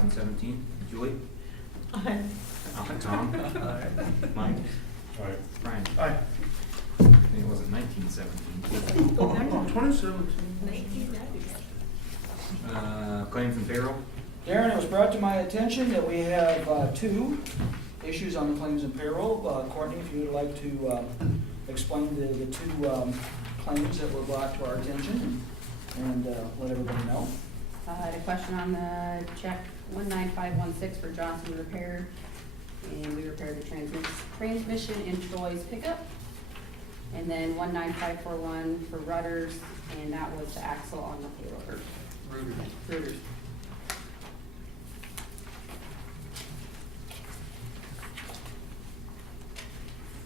2017. Julie? Aye. Tom? Aye. Mike? Aye. Brian? Aye. I think it wasn't 1917. 2017. 1990. Claims and payroll? Darren, it was brought to my attention that we have two issues on the claims and payroll. Courtney, if you would like to explain the two claims that were brought to our attention and let everybody know. I had a question on the check 19516 for Johnson Repair, and we repaired the transmission in Troy's pickup. And then 19541 for rudders, and that was the axle on the payroll, or rooters.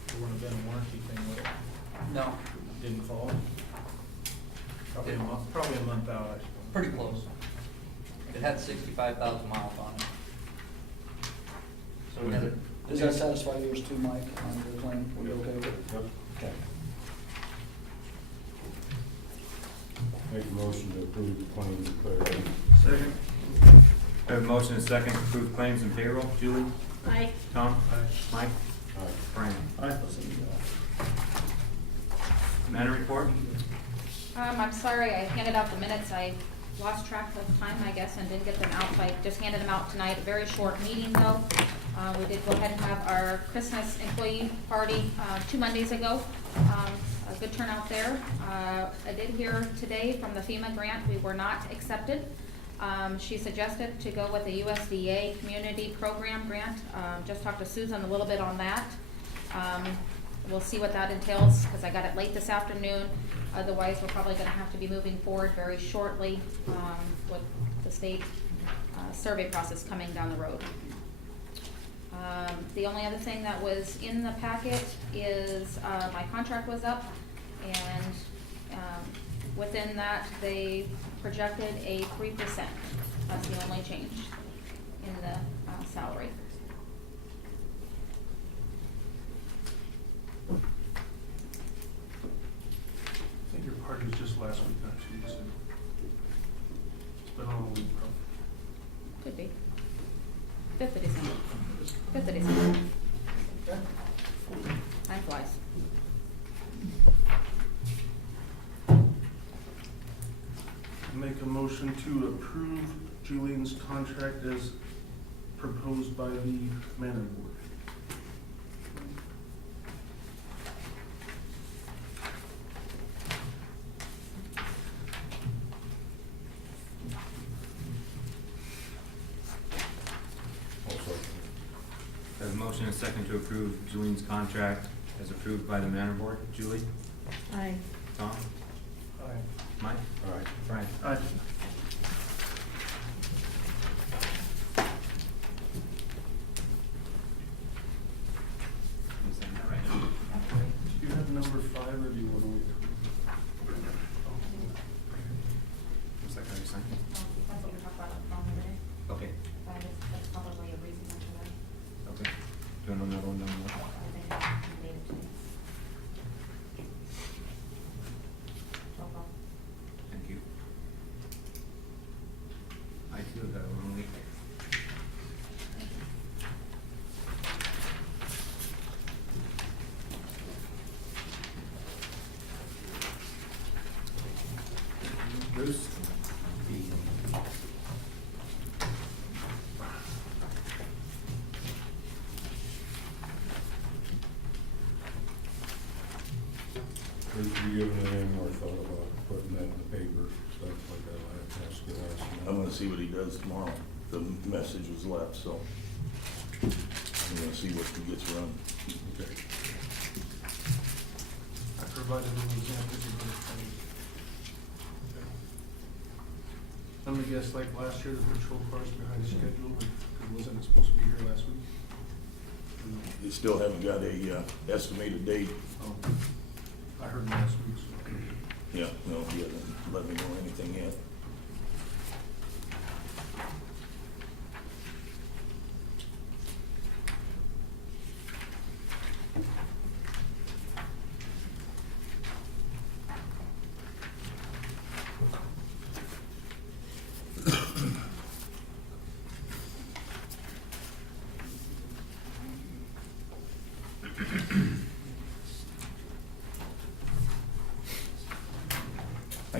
It wouldn't have been a warranty thing, would it? No, Didn't fall? Probably a month out, I suppose. pretty close. It had 65,000 miles on it. So we had it. Does that satisfy yours too, Mike, on the claim? Were you okay with it? Yep. Okay. Make a motion to approve the claims and payroll. Second. I have a motion and a second to approve claims and payroll. Julie? Aye. Tom? Aye. Mike? Aye. Brian? Aye. Matter report? I'm sorry, I handed out the minutes, I lost track of time, I guess, and didn't get them out, so I just handed them out tonight. A very short meeting, though. We did go ahead and have our Christmas employee party 2 Mondays ago. A good turnout there. I did hear today from the FEMA grant, we were not accepted. She suggested to go with the USDA Community Program grant. Just talked to Susan a little bit on that. We'll see what that entails, because I got it late this afternoon. Otherwise, we're probably gonna have to be moving forward very shortly with the state survey process coming down the road. The only other thing that was in the packet is my contract was up, and within that, they projected a 3%. That's the only change in the salary. I think your party was just last week, actually, so it's been all week, bro. Could be. 5th of December. 5th of December. Okay. Time flies. Make a motion to approve Julian's contract as proposed by the Manor Board. Also. I have a motion and a second to approve Julian's contract as approved by the Manor Board. Julie? Aye. Tom? Aye. Mike? Aye. Brian? Aye. You saying that right? Do you have number 5, or do you want to wait? Looks like I signed. That's what we talked about on the phone the other day. Okay, That's probably a reason for that. okay. Doing another one down there. I think I made it today. Roll call. Thank you. I feel that we're only. Bruce? Have you given it any more thought about putting that in the paper, stuff like that? I have to ask you last night. I'm gonna see what he does tomorrow. The message was left, so I'm gonna see what he gets run. Okay. I provided an example of the things. I'm gonna guess like last year, the patrol cars behind schedule, but it wasn't supposed to be here last week. They still haven't got a estimated date. Oh, I heard last week, so. Yeah, no, he hasn't let me know anything yet.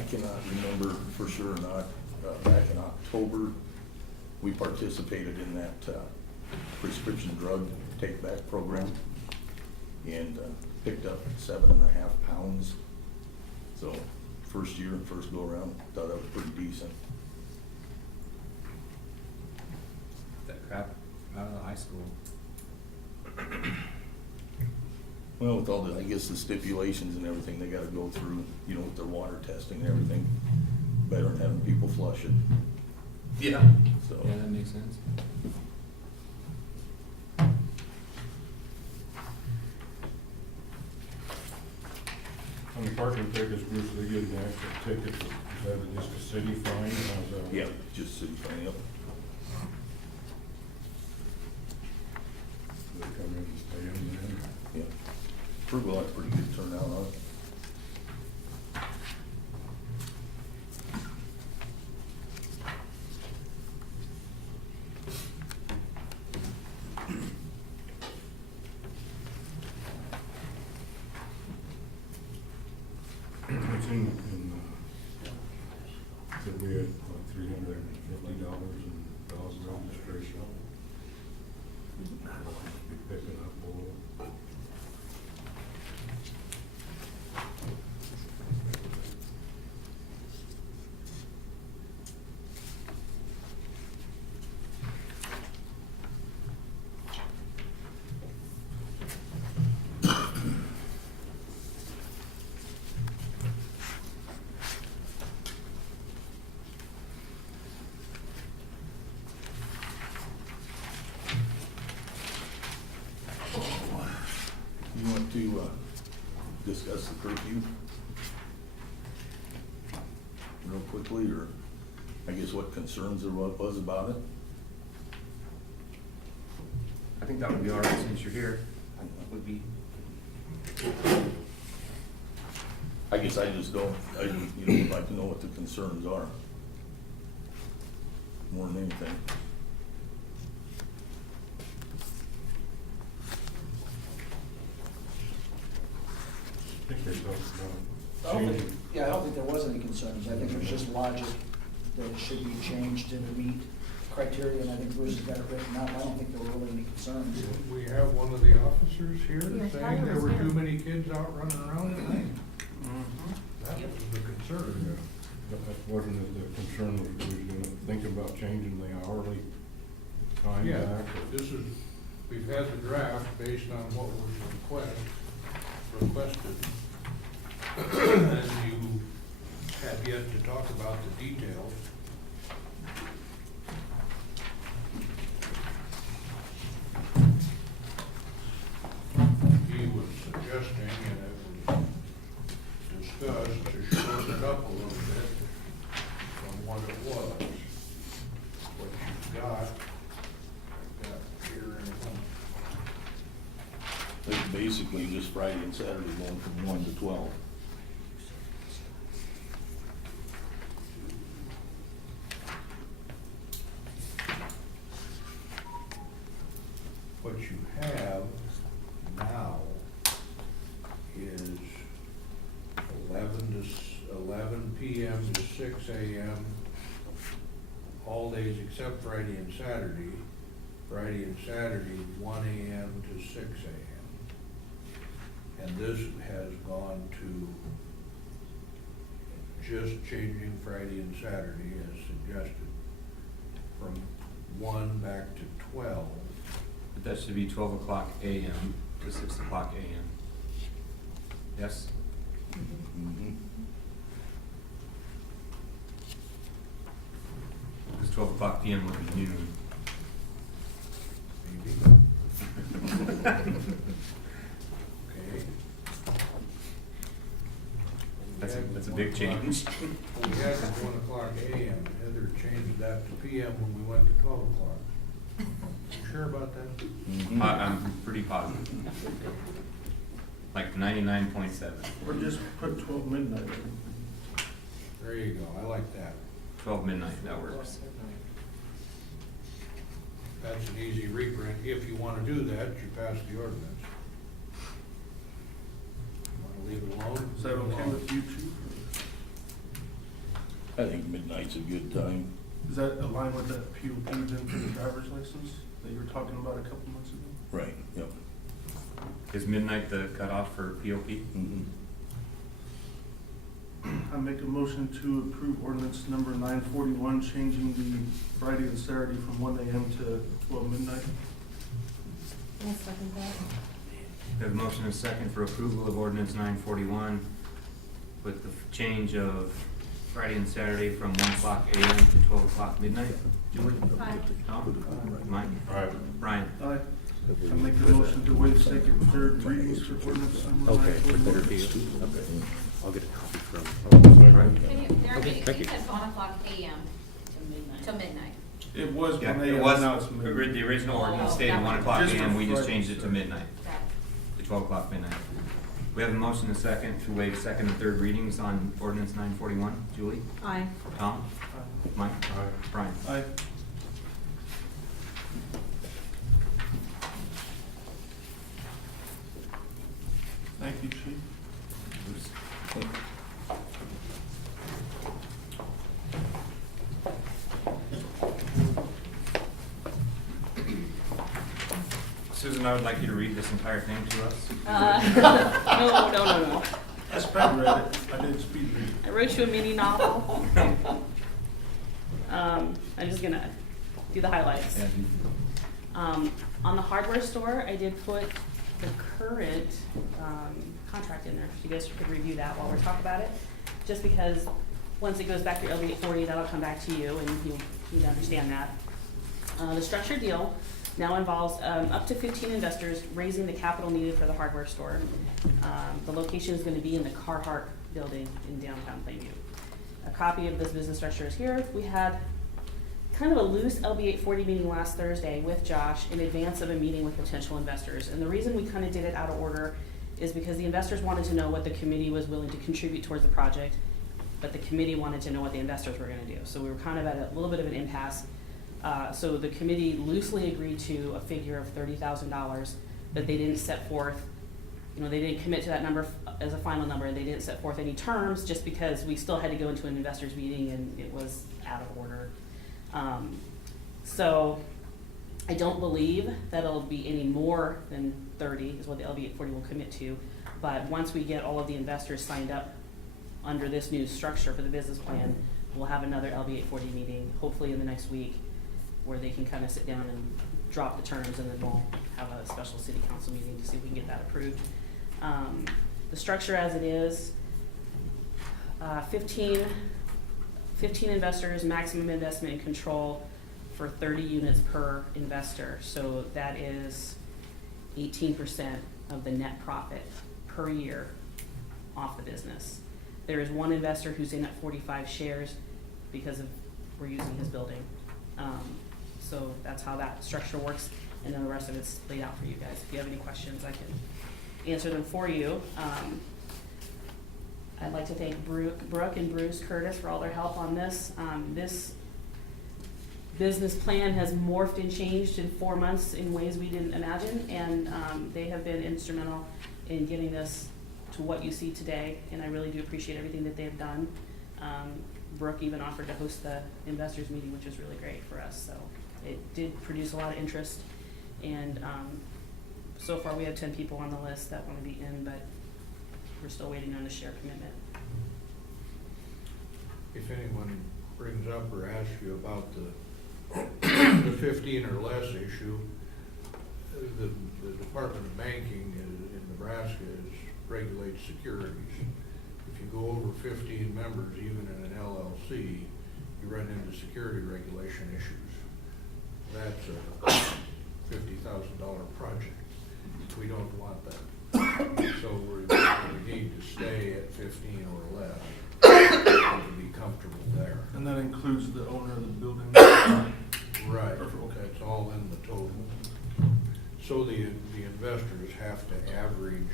cannot remember for sure or not, back in October, we participated in that prescription drug take-back program and picked up 7.5 pounds. So first year, first go-around, thought that was pretty decent. That crap out of the high school. Well, with all the, I guess the stipulations and everything they gotta go through, you know, with their water testing and everything, better than having people flush it, Yeah. so. Yeah, that makes sense. On the parking tickets, Bruce, they get an actual ticket, is that just a city fine, or how's that? Yeah, just city fine, yep. They come in and stay in there. Yeah. Frugal had a pretty good turnout on it. It's that we had like $350 in dog registration. Be picking up a little. You want to discuss the curfew? Real quickly, or I guess what concerns there was about it? I think that would be all right since you're here. That would be. I guess I just don't, would like to know what the concerns are. More than anything. I think they talked I about don't changing. think, yeah, I don't think there was any concerns. I think there's just logic that it should be changed to meet criteria, and I think Bruce has got it written out. I don't think there were really any concerns. Didn't we have one of the officers here Yeah, saying Tyler there was were here. too many kids out running around at night? That Yep. was the concern. But that wasn't the concern, was we was gonna think about changing the hourly time Yeah, back. this is, we've had the draft based on what was requested. And you have yet to talk about the details. He was suggesting, and it was discussed, to shorten it up a little bit from what it was. What you've got, I've got here in one. It's basically just Friday and Saturday going from 1 to 12. What you have now is 11 PM to 6 AM, all days except Friday and Saturday. Friday and Saturday, 1 AM to 6 AM. And this has gone to just changing Friday and Saturday as suggested, from 1 back to 12. But that should be 12 o'clock AM to 6 o'clock AM. Yes? Mm-hmm. Because 12 o'clock PM would be noon. Maybe. Okay. That's a big change. We had it 1 o'clock AM, Heather changed that to PM when we went to 12 o'clock. You sure about that? Mm-hmm. I'm pretty positive. Like 99.7. Or just put 12 midnight. There you go, I like that. 12 midnight, that works. That's an easy reprint. If you wanna do that, you pass the ordinance. Wanna leave it alone? Is that okay with you two? midnight's a good time. Does that align with that POP then for the driver's license that you were talking about a couple months ago? Right, yep. Is midnight the cutoff for POP? Mhm. I make a motion to approve ordinance number 941, changing the Friday and Saturday from 1 AM to 12 midnight. I'll second that. We have a motion and a second for approval of ordinance 941 with the change of Friday and Saturday from 1 o'clock AM to 12 o'clock midnight. Julie? Aye. Tom? Mike? Brian? Aye. I make a motion to waive second and third readings for ordinance number 941. Okay, I'll get a copy from. Can you, there, Okay, thank you you. said 1 o'clock AM to midnight. It was Yeah, 1 it AM, was, now it's midnight. the original ordinance Oh, stated that 1 one. o'clock Just AM, for we just Friday, changed it to sorry. midnight, Got it. to 12 o'clock midnight. We have a motion and a second to waive second and third readings on ordinance 941. Julie? Aye. Tom? Mike? Brian? Aye. Thank you, Chief. Susan, I would like you to read this entire thing to us. No. I sped read it. I did speed read. I wrote you a mini novel. I'm just gonna do the highlights. On the hardware store, I did put the current contract in there, so you guys could review that while we're talking about it. Just because, once it goes back to LB 840, that'll come back to you, and you need to understand that. The structured deal now involves up to 15 investors raising the capital needed for the hardware store. The location is gonna be in the Carhartt building in downtown Plainview. A copy of this business structure is here. We had kind of a loose LB 840 meeting last Thursday with Josh in advance of a meeting with potential investors. And the reason we kind of did it out of order is because the investors wanted to know what the committee was willing to contribute towards the project, but the committee wanted to know what the investors were gonna do. So we were kind of at a little bit of an impasse. So the committee loosely agreed to a figure of $30,000, but they didn't set forth, they didn't commit to that number as a final number, and they didn't set forth any terms just because we still had to go into an investors meeting and it was out of order. So I don't believe that it'll be any more than 30 is what the LB 840 will commit to. But once we get all of the investors signed up under this new structure for the business plan, we'll have another LB 840 meeting, hopefully in the next week, where they can kind of sit down and drop the terms, and then we'll have a special city council meeting to see if we can get that approved. The structure as it is, 15 investors, maximum investment and control for 30 units per investor. So that is 18% of the net profit per year off the business. There is one investor who's in at 45 shares because we're using his building. So that's how that structure works, and then the rest of it's laid out for you guys. If you have any questions, I can answer them for you. I'd like to thank Brooke and Bruce Curtis for all their help on this. This business plan has morphed and changed in 4 months in ways we didn't imagine, and they have been instrumental in getting this to what you see today, and I really do appreciate everything that they've done. Brooke even offered to host the investors meeting, which was really great for us, so it did produce a lot of interest, and so far we have 10 people on the list that want to be in, but we're still waiting on a share commitment. If anyone brings up or asks you about the 15 or less issue, the Department of Banking in Nebraska regulates securities. If you go over 15 members, even in an LLC, you run into security regulation issues. That's a $50,000 project. We don't want that. So we need to stay at 15 or less to be comfortable there. And that includes the owner of the building? Right, Okay. that's all in the total. So the investors have to average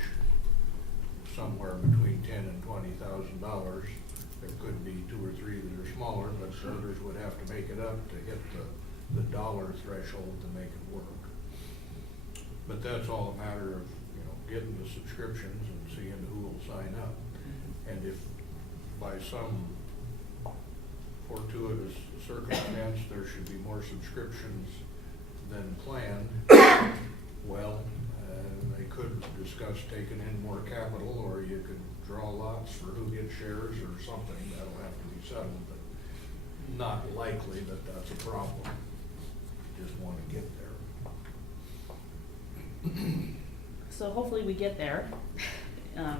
somewhere between $10,000 and $20,000. There could be 2 or 3 that are smaller, but others would have to make it up to hit the dollar threshold to make it work. But that's all a matter of, getting the subscriptions and seeing who will sign up. And if by some fortuitous circumstance, there should be more subscriptions than planned, well, they could discuss taking in more capital, or you could draw lots for who gets shares or something. That'll have to be settled, but not likely that that's a problem. Just want to get there. So hopefully we get there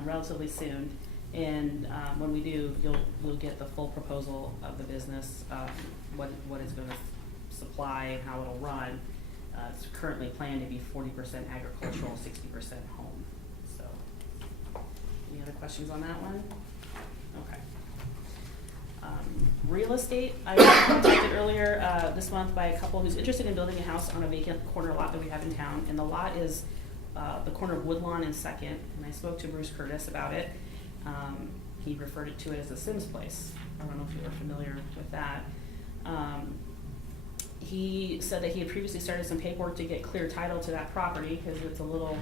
relatively soon, and when we do, we'll get the full proposal of the business, what it's going to supply and how it'll run. It's currently planned to be 40% agricultural, 60% home. So, any other questions on that one? Okay. Real estate, I was contacted earlier this month by a couple who's interested in building a house on a vacant corner lot that we have in town, and the lot is the corner of Woodlawn and Second, and I spoke to Bruce Curtis about it. He referred it to it as the Sims Place. I don't know if you are familiar with that. He said that he had previously started some paperwork to get clear title to that property because it's a little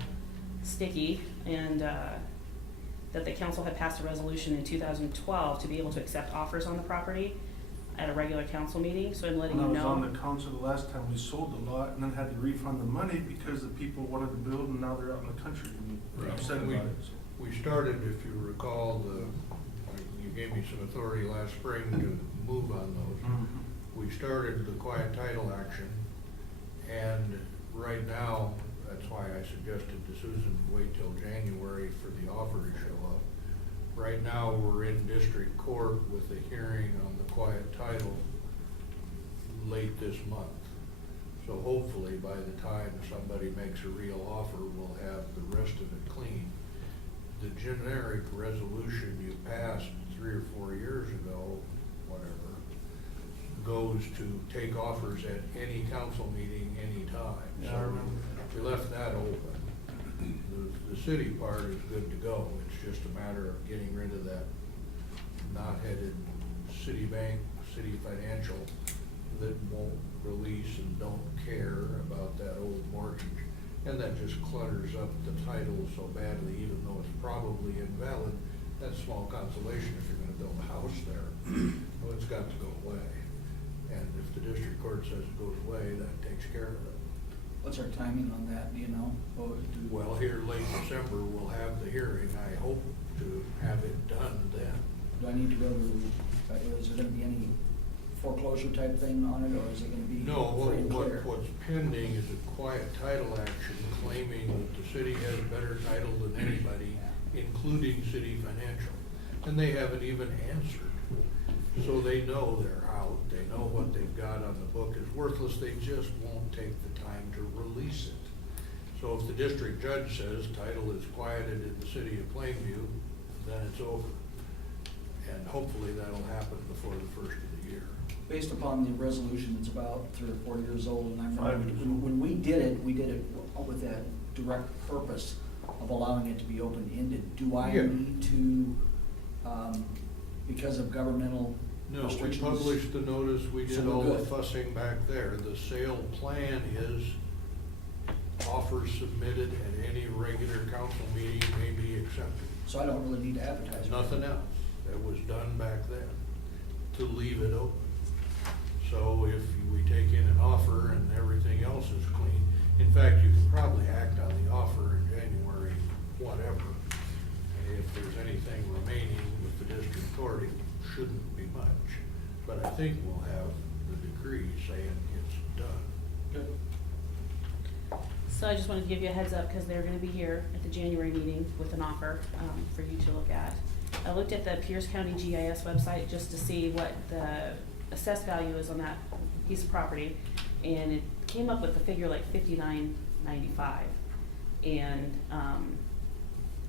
sticky, and that the council had passed a resolution in 2012 to be able to accept offers on the property at a regular council meeting, so I'm letting you When I was know. on the council the last time, we sold the lot and then had to refund the money because the people wanted to build and now they're out in the country and they're Right. upset about it. So. We started, if you recall, you gave me some authority last spring to move on those. We started the quiet title action, and right now, that's why I suggested to Susan, wait till January for the offer to show up. Right now, we're in district court with a hearing on the quiet title late this month. So hopefully, by the time somebody makes a real offer, we'll have the rest of it clean. The generic resolution you passed 3 or 4 years ago, whatever, goes to take offers at any council meeting, anytime. Yeah, I remember. We left that open. The city part is good to go. It's just a matter of getting rid of that knot-headed Citibank, City Financial that won't release and don't care about that old mortgage. And that just clutters up the title so badly, even though it's probably invalid. That's small consolation if you're gonna build a house there. Well, it's got to go away. And if the district court says it goes away, that takes care of it. What's our timing on that, do you know? Well, here late December, we'll have the hearing. I hope to have it done then. Do I need to go to, is there gonna be any foreclosure type thing on it, or is it gonna be No, free and clear? what's pending is a quiet title action claiming that the city has better title than anybody, including City Financial. And they haven't even answered. So they know they're out, they know what they've got on the book is worthless, they just won't take the time to release it. So if the district judge says title is quieted in the city of Plainview, then it's over. And hopefully that'll happen before the first of the year. Based upon the resolution that's about 3 or 4 years old, and I remember 5 years when we did it with that direct purpose of allowing it to be open-ended. Do I Yeah. need to, because of governmental No, we restrictions? published the notice, we So did we're all the good. fussing back there. The sale plan is offers submitted at any regular council meeting may be accepted. So I don't really need to advertise. Nothing else. It was done back then to leave it open. So if we take in an offer and everything else is clean, in fact, you can probably act on the offer in January, whatever. If there's anything remaining with the district court, it shouldn't be much. But I think we'll have the decree saying it's done. Good. So I just wanted to give you a heads up because they're gonna be here at the January meeting with an offer for you to look at. I looked at the Pierce County GIS website just to see what the assessed value is on that piece of property, and it came up with a figure like $59.95, and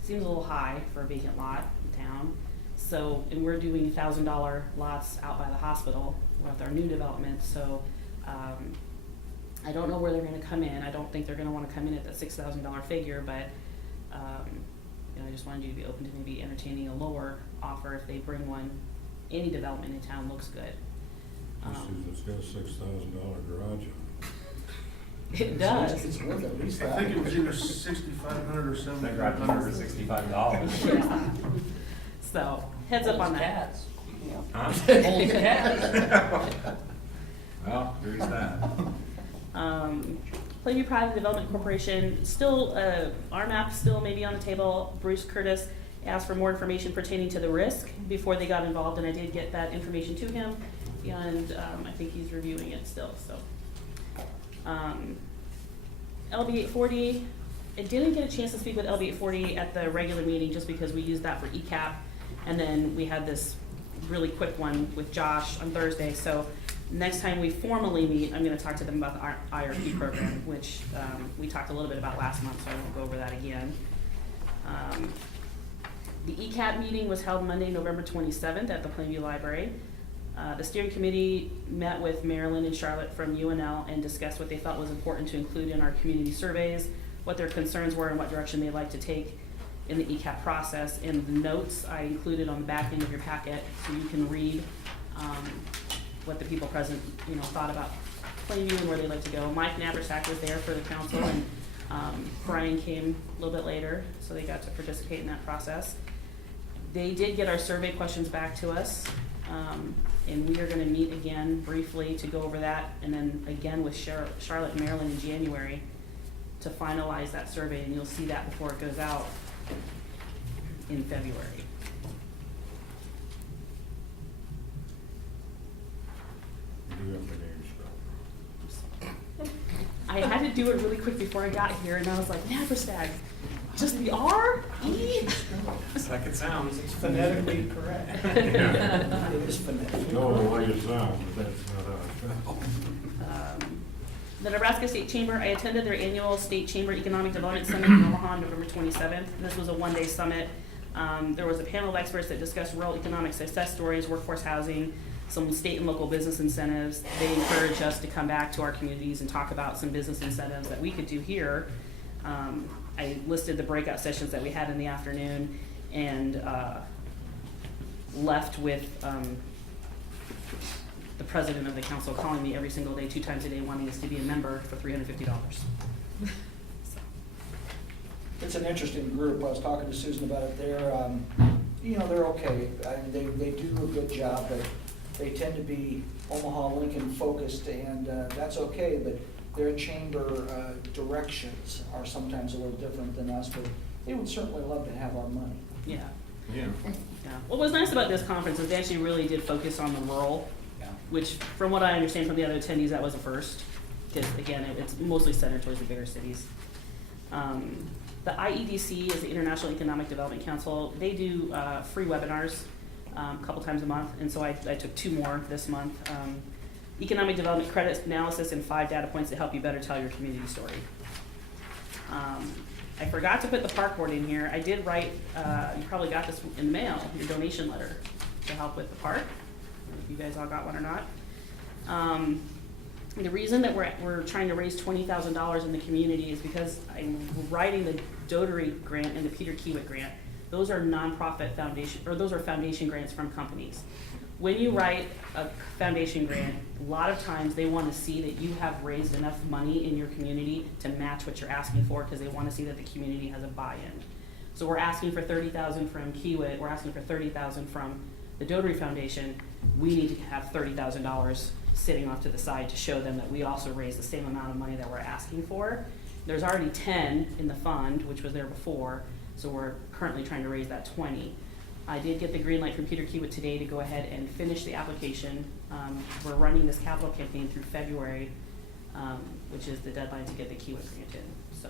seems a little high for a vacant lot in town. So, and we're doing $1,000 lots out by the hospital with our new development, so I don't know where they're gonna come in. I don't think they're gonna wanna come in at that $6,000 figure, but you know, I just wanted you to be open to maybe entertaining a lower offer if they bring one. Any development in town looks good. It's got a $6,000 garage on it. It does. It's worth at least I that. think it was either 6,500 or That 7,500. garage is for $65. Yeah. So, heads up on Those that. cats. Huh? Holy cat. Well, there's that. Plainview Private Development Corporation, still, RMAP still maybe on the table. Bruce Curtis asked for more information pertaining to the risk before they got involved, and I did get that information to him, and I think he's reviewing it still, so. LB 840, I didn't get a chance to speak with LB 840 at the regular meeting just because we used that for ECAP, and then we had this really quick one with Josh on Thursday, so next time we formally meet, I'm gonna talk to them about the IRP program, which we talked a little bit about last month, so I won't go over that again. The ECAP meeting was held Monday, November 27th at the Plainview Library. The steering committee met with Marilyn and Charlotte from UNL and discussed what they thought was important to include in our community surveys, what their concerns were, and what direction they'd like to take in the ECAP process. And the notes I included on the back end of your packet, so you can read what the people present, thought about Plainview and where they'd like to go. Mike Naversack was there for the council, and Brian came a little bit later, so they got to participate in that process. They did get our survey questions back to us, and we are gonna meet again briefly to go over that, and then again with Charlotte and Maryland in January to finalize that survey, and you'll see that before it goes out in February. You do have my name spelled. I had to do it really quick before I got here, and I was like, Naverstag, just the R-E? It's like it sounds. It's phonetically correct. Yeah. It is phonetic. No, the way it sounds, but that's not us. The Nebraska State Chamber, I attended their annual State Chamber Economic Development Summit in Omaha on November 27th. This was a one-day summit. There was a panel of experts that discussed rural economic success stories, workforce housing, some state and local business incentives. They encouraged us to come back to our communities and talk about some business incentives that we could do here. I listed the breakout sessions that we had in the afternoon, and left with the president of the council calling me every single day, 2 times a day, wanting us to be a member for $350. So. It's an interesting group. I was talking to Susan about it. They're, they're okay. They do a good job, but they tend to be Omaha, Lincoln focused, and that's okay, but their chamber directions are sometimes a little different than us, but they would certainly love to have our money. Yeah. Yeah. Yeah. What was nice about this conference is they actually really did focus on the rural, which from what I understand from the other attendees, that was a first, because again, it's mostly centered towards the bigger cities. The IEDC is the International Economic Development Council. They do free webinars a couple times a month, and so I took 2 more this month. Economic Development Credit Analysis and 5 data points to help you better tell your community story. I forgot to put the park board in here. I did write, you probably got this in the mail, your donation letter to help with the park. I don't know if you guys all got one or not. The reason that we're trying to raise $20,000 in the community is because I'm writing the Dotary grant and the Peter Kiewit grant. Those are nonprofit foundation, or those are foundation grants from companies. When you write a foundation grant, a lot of times they want to see that you have raised enough money in your community to match what you're asking for, because they want to see that the community has a buy-in. So we're asking for $30,000 from Kiewit, we're asking for $30,000 from the Dotary Foundation. We need to have $30,000 sitting off to the side to show them that we also raised the same amount of money that we're asking for. There's already 10 in the fund, which was there before, so we're currently trying to raise that 20. I did get the green light from Peter Kiewit today to go ahead and finish the application. We're running this capital campaign through February, which is the deadline to get the Kiewit grant in. So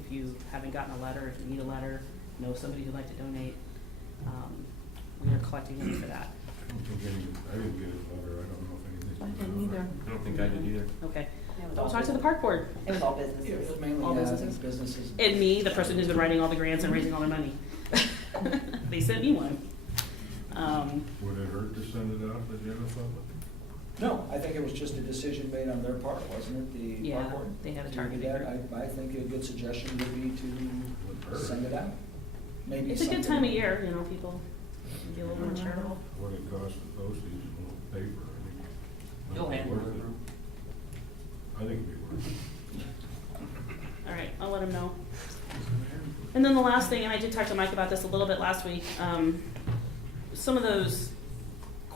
if you haven't gotten a letter, if you need a letter, know somebody who'd like to donate, we are collecting money for that. I didn't get his letter, I don't know if anything's. I didn't either. I don't think I did either. Okay. It was So all we'll talk to the business. park board. It was all It businesses. was mainly All businesses. businesses. And me, the person who's been writing all the grants and raising all their money. They sent me one. Would it hurt to send it out to the general public? No, I think it was just a decision made on their part, wasn't it, the Yeah, park board? they had a To target do that. date. I think a good suggestion would be to send it out. Maybe It's a good something- time of year, people get a little more charitable. What it costs the postage and a little paper, I think. You'll handle Worth it. I think it'd be worth it. All right, I'll let him know. And then the last thing, and I did talk to Mike about this a little bit last week, some of those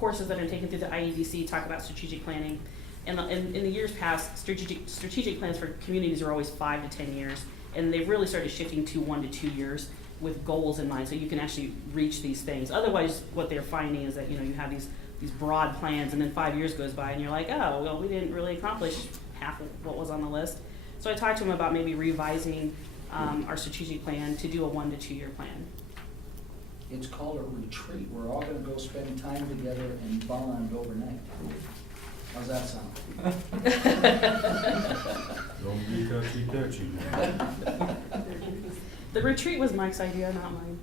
courses that are taken through the IEDC talk about strategic planning. And in the years past, strategic plans for communities are always 5 to 10 years, and they've really started shifting to 1 to 2 years with goals in mind, so you can actually reach these things. Otherwise, what they're finding is that, you know, you have these broad plans, and then 5 years goes by, and you're like, oh, well, we didn't really accomplish half of what was on the list. So I talked to him about maybe revising our strategic plan to do a 1 to 2 year plan. It's called a retreat. We're all gonna go spend time together and bond overnight. How's that sound? Don't be touchy. The retreat was Mike's idea, not mine.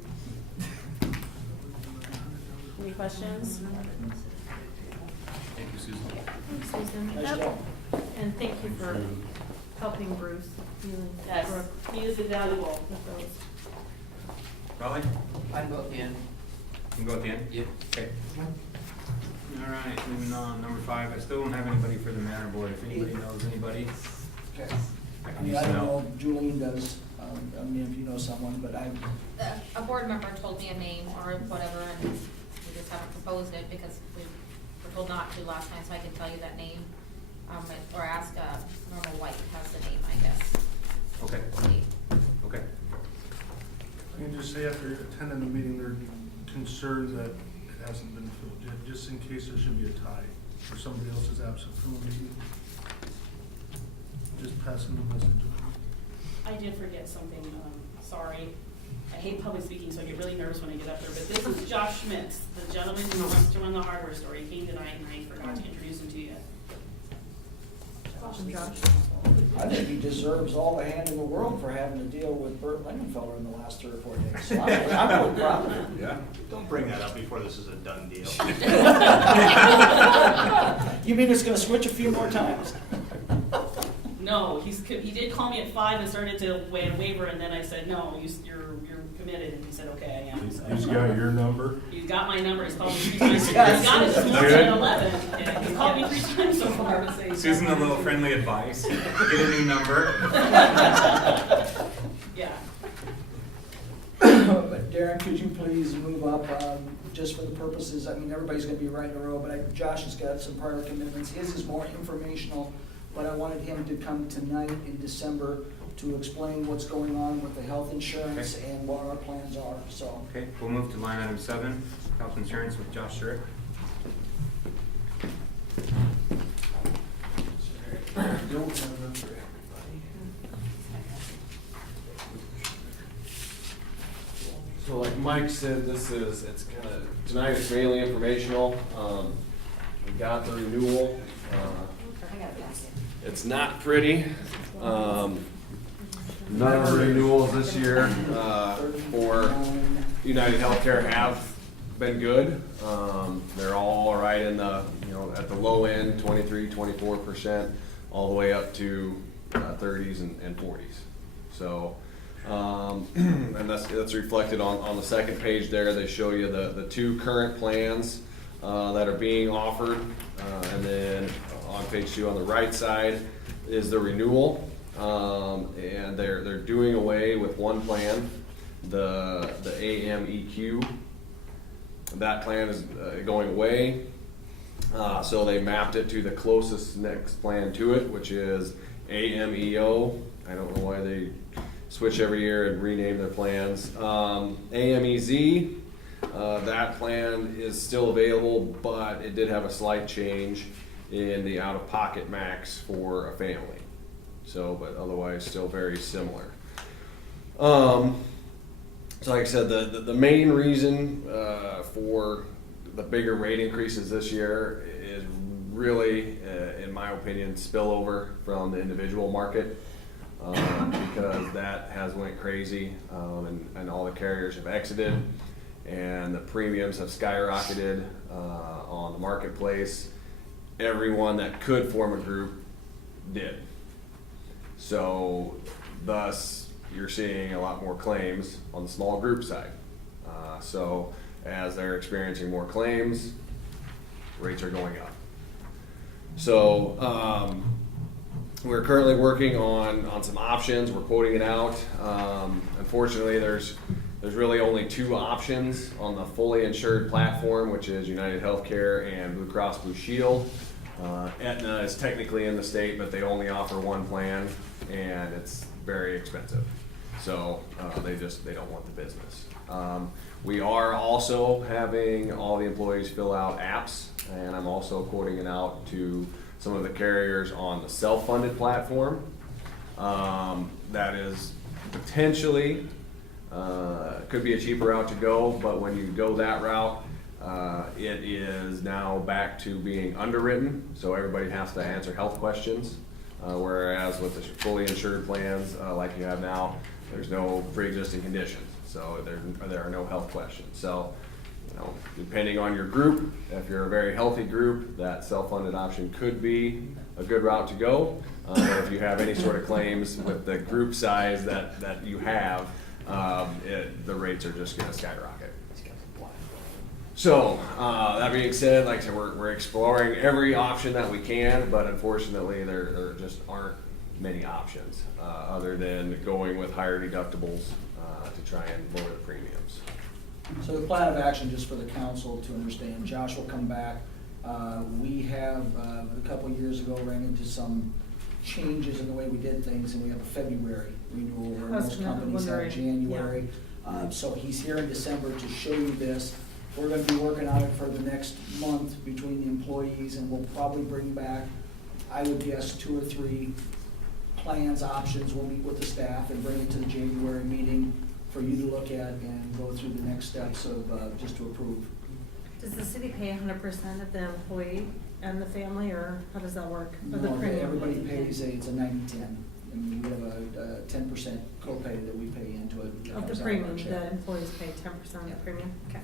Any questions? Thank you, Susan. Susan. Nice job. And thank you for helping Bruce. Yes, he is invaluable. Raleigh? I can go at the end. You can go at the end? Yep. Okay. All right, moving on, number 5, I still don't have anybody for the Manor Board. If anybody knows anybody, Okay. I I can mean, use I some don't help. know if Julian does, I mean, if you know someone, but A board member told me a name or whatever, and we just haven't proposed it because we were told not to last time, so I can tell you that name. Or ask, Norma White has the name, I guess. Okay, okay. I can just say after attending the meeting, they're concerned that it hasn't been filled yet, just in case there should be a tie or somebody else is absent from the meeting. Just passing the message on. I did forget something, sorry. I hate public speaking, so I get really nervous when I get up there, but this is Josh Schmitz, the gentleman who wants to run the hardware store. He came tonight and I forgot to introduce him to you. Josh. I think he deserves all the hand in the world for having to deal with Bert Lingenfeller in the last 3 or 4 days. So I'm really proud of him. Yeah. Don't bring that up before this is a done deal. You mean it's gonna switch a few more times? No, he did call me at 5 and started to waver, and then I said, no, you're committed, and he said, okay, I am. So. He's got your number? He's got my number, he's called me 3 times. He's got it this morning at 11, and he's called me 3 times so far. Susan, a little friendly advice, get a new number. Yeah. But Darren, could you please move up, just for the purposes, I mean, everybody's gonna be right in a row, but Josh has got some prior commitments. His is more informational, but I wanted him to come tonight in December to explain what's going on with the health insurance Okay. and what our plans are, so. Okay, we'll move to line item 7, health insurance with Josh Shirk. Don't have enough for everybody. So like Mike said, tonight it's mainly informational. We got the renewal. It's not pretty. None of the renewals this year for United Healthcare have been good. They're all right in the, at the low end, 23, 24%, all the way up to 30s and 40s. So, and that's reflected on the second page there. They show you the 2 current plans that are being offered, and then on page 2 on the right side is the renewal, and they're doing away with one plan, the AMEQ. That plan is going away, so they mapped it to the closest next plan to it, which is AMEO. I don't know why they switch every year and rename their plans. AMEZ, that plan is still available, but it did have a slight change in the out-of-pocket max for a family. So, but otherwise still very similar. So like I said, the main reason for the bigger rate increases this year is really, in my opinion, spillover from the individual market, because that has went crazy, and all the carriers have exited, and the premiums have skyrocketed on the marketplace. Everyone that could form a group did. So thus you're seeing a lot more claims on the small group side. So as they're experiencing more claims, rates are going up. So we're currently working on some options. We're quoting it out. Unfortunately, there's there's really only two options on the fully insured platform, which is United Healthcare and Blue Cross Blue Shield. Aetna is technically in the state, but they only offer one plan, and it's very expensive. So they don't want the business. We are also having all the employees fill out apps, and I'm also quoting it out to some of the carriers on the self-funded platform. That is potentially, could be a cheaper route to go, but when you go that route, it is now back to being underwritten, so everybody has to answer health questions. Whereas with the fully insured plans, like you have now, there's no pre-existing conditions, so there are no health questions. So, you know, depending on your group, if you're a very healthy group, that self-funded option could be a good route to go. But if you have any sort of claims with the group size that you have, the rates are just gonna skyrocket. So, that being said, like I said, we're exploring every option that we can, but unfortunately, there just aren't many options, other than going with higher deductibles, to try and lower the premiums. So the plan of action, just for the council to understand, Josh will come back. We have, a couple of years ago, ran into some changes in the way we did things, and we have a February renewal where most companies have January. So he's here in December to show you this. We're gonna be working on it for the next month between the employees, and we'll probably bring back, I would guess, 2 or 3 plans, options. We'll meet with the staff and bring it to the January meeting for you to look at and go through the next steps of, just to approve. Does the city pay 100% of the employee and the family, or how does that work? Or the No, premium? everybody pays it's a 90-10. I mean, we have a 10% copay that we pay into it. that Of the comes out our premium, check. the employees pay 10% of the premium? Okay.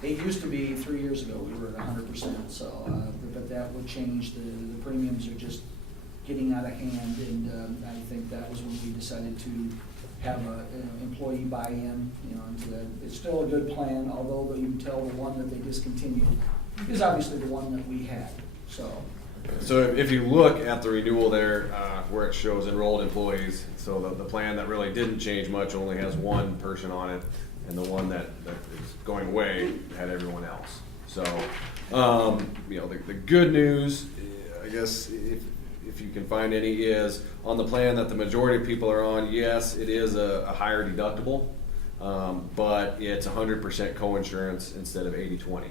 It used to be 3 years ago, we were at 100%, so, but that would change. The premiums are just getting out of hand, and I think that was when we decided to have an employee buy-in, you know, into that. It's still a good plan, although you can tell the one that they discontinued is obviously the one that we had, so. So if you look at the renewal there, where it shows enrolled employees, so the plan that really didn't change much only has one person on it, and the one that is going away had everyone else. So, you know, the good news, I guess, if you can find any, is on the plan that the majority of people are on, yes, it is a higher deductible, but it's 100% co-insurance instead of 80-20,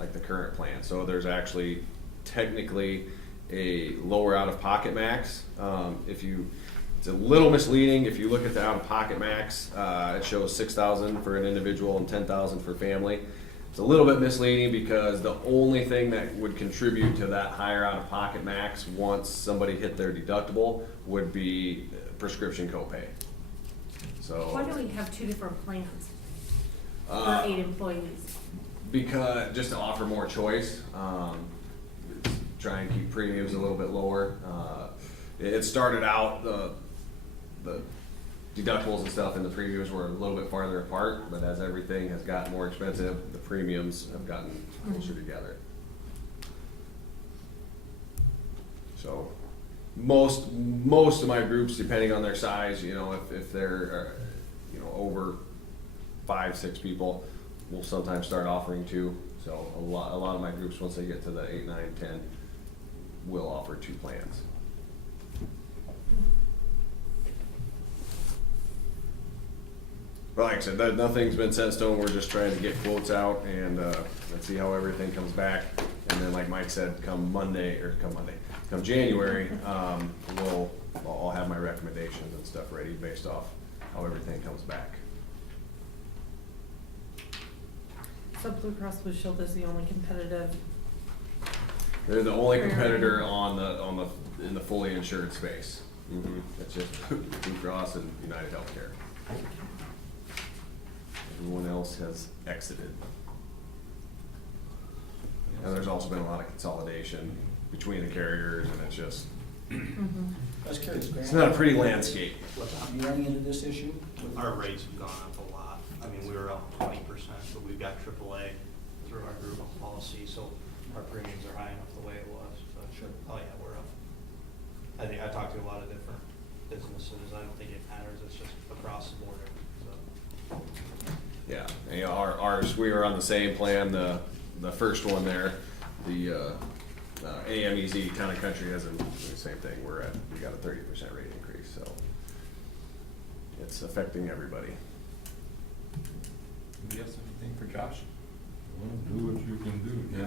like the current plan. So there's actually technically a lower out-of-pocket max. It's a little misleading. If you look at the out-of-pocket max, it shows $6,000 for an individual and $10,000 for family. It's a little bit misleading because the only thing that would contribute to that higher out-of-pocket max once somebody hit their deductible would be prescription copay. So Why do we have 2 different plans for 8 employees? Because just to offer more choice, try and keep premiums a little bit lower. It started out the deductibles and stuff and the premiums were a little bit farther apart, but as everything has gotten more expensive, the premiums have gotten closer together. So most of my groups, depending on their size, you know, if they're you know, over 5-6 people, we'll sometimes start offering 2. So a lot of my groups, once they get to the 8, 9, 10, will offer 2 plans. But like I said, nothing's been set in stone. We're just trying to get quotes out and let's see how everything comes back. And then, like Mike said, come January, I'll have my recommendations and stuff ready based off how everything comes back. So Blue Cross Blue Shield is the only competitive. They're the only competitor in the fully insured space. It's just Blue Cross and United Healthcare. Everyone else has exited. And there's also been a lot of consolidation between the carriers, and it's just, I was curious, Grant. it's not a pretty landscape. You running into this issue? Our rates have gone up a lot. I mean, we were up 20%, but we've got AAA through our group policy, so our premiums are high enough the way it was. But Sure. Oh yeah, we're up. I think I talked to a lot of different businesses. I don't think it matters. It's just across the board. So. Yeah, and, you know, ours, we were on the same plan, the first one there, the AMEZ Town and Country has the same thing, we got a 30% rate increase, so it's affecting everybody. Anybody else have anything for Josh? Well, do what you can do, yeah.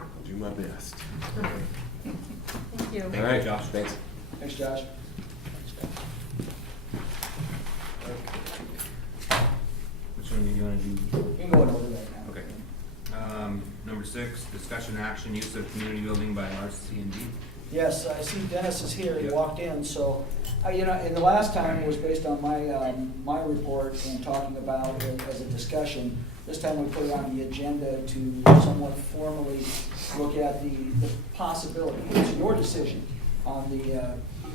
I'll do my best. Thank you. Thank All you, right, Josh. Thanks. Thanks, Josh. Which one do you wanna do? You can go in order right now. Okay. Number 6, discussion action, use of community building by RC&D. Yes, I see Dennis is here, he Yep. walked in, so, you know, and the last time was based on my report and talking about it as a discussion. This time we put it on the agenda to somewhat formally look at the possibility. It's your decision on the,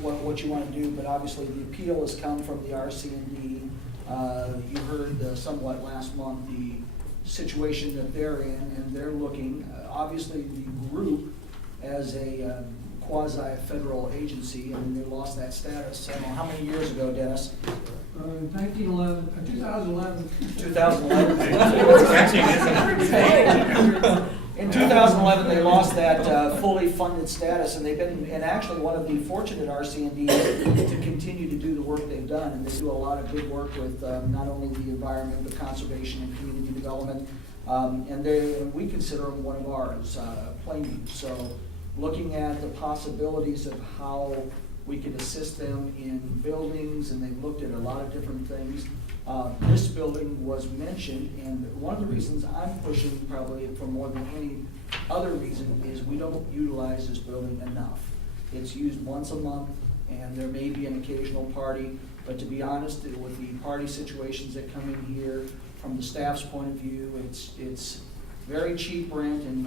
what you wanna do, but obviously the appeal has come from the RC&D. You heard somewhat last month the situation that they're in, and they're looking, obviously the group as a quasi-federal agency, and they lost that status, I don't know, how many years ago, Dennis? 2011. 2011. It's catching, isn't it? In 2011, they lost that fully funded status, and they've been, and actually one of the fortunate RC&D to continue to do the work they've done, and they do a lot of good work with not only the environment, but conservation and community development, and we consider them one of ours, Plainview. So looking at the possibilities of how we could assist them in buildings, and they've looked at a lot of different things. This building was mentioned, and one of the reasons I'm pushing probably for more than any other reason is we don't utilize this building enough. It's used once a month, and there may be an occasional party, but to be honest, with the party situations that come in here, from the staff's point of view, it's very cheap rent, and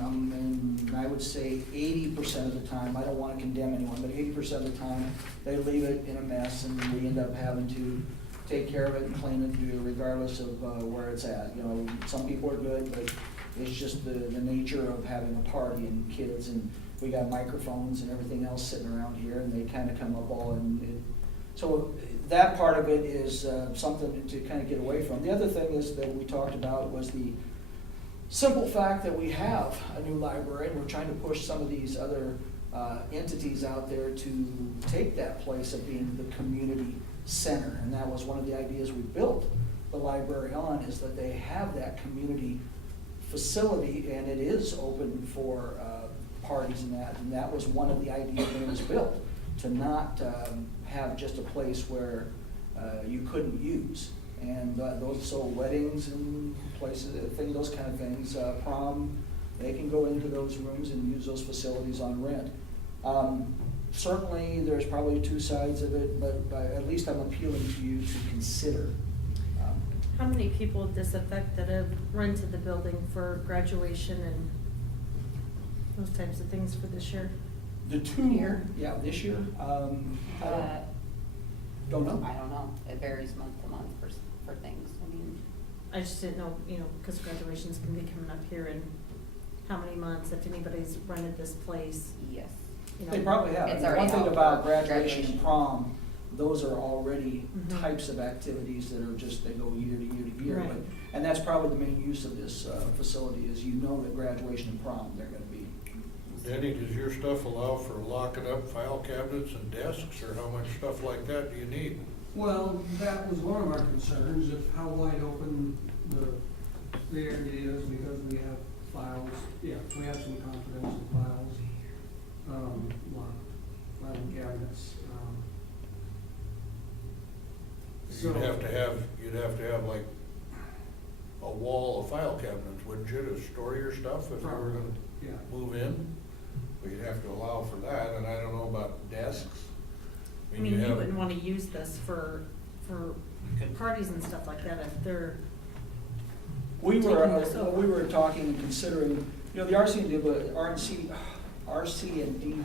I would say 80% of the time, I don't want to condemn anyone, but 80% of the time, they leave it in a mess, and we end up having to take care of it and clean it regardless of where it's at. You know, some people are good, but it's just the nature of having a party and kids, and we got microphones and everything else sitting around here, and they kind of come up all in. So that part of it is something to kind of get away from. The other thing is that we talked about was the simple fact that we have a new library, and we're trying to push some of these other entities out there to take that place of being the community center. And that was one of the ideas we built the library on, is that they have that community facility, and it is open for parties and that. And that was one of the ideas when it was built, to not have just a place where you couldn't use. And so weddings and places, those kind of things, prom, they can go into those rooms and use those facilities on rent. Certainly, there's probably two sides of it, but at least I'm appealing to you to consider. How many people did this affect that have rented the building for graduation and those types of things for this year? The two, Here? yeah, this year, I don't know. I don't know, it varies month to month for things, I mean. I just didn't know, you know, because graduations can be coming up here in how many months, if anybody's rented this place, Yes. you know. They probably have. It's One already thing out about for graduation and graduation. prom, those are already Mhm. types of activities that are just, they go year to year to year. Right. But- And that's probably the main use of this facility, is you know that graduation and prom, they're gonna be. Denny, does your stuff allow for locking up file cabinets and desks, or how much stuff like that do you need? Well, that was one of our concerns, of how wide open the area is, because we have files, yeah, we have some confidential files, filing cabinets, You'd have to have like a wall of file cabinets, wouldn't you, to store your stuff if you were gonna yeah. move in? But you'd have to allow for that, and I don't know about desks. I mean, you wouldn't wanna use this for parties and stuff like that if they're, We taking were, this over. we were talking and considering, you know, the RC&D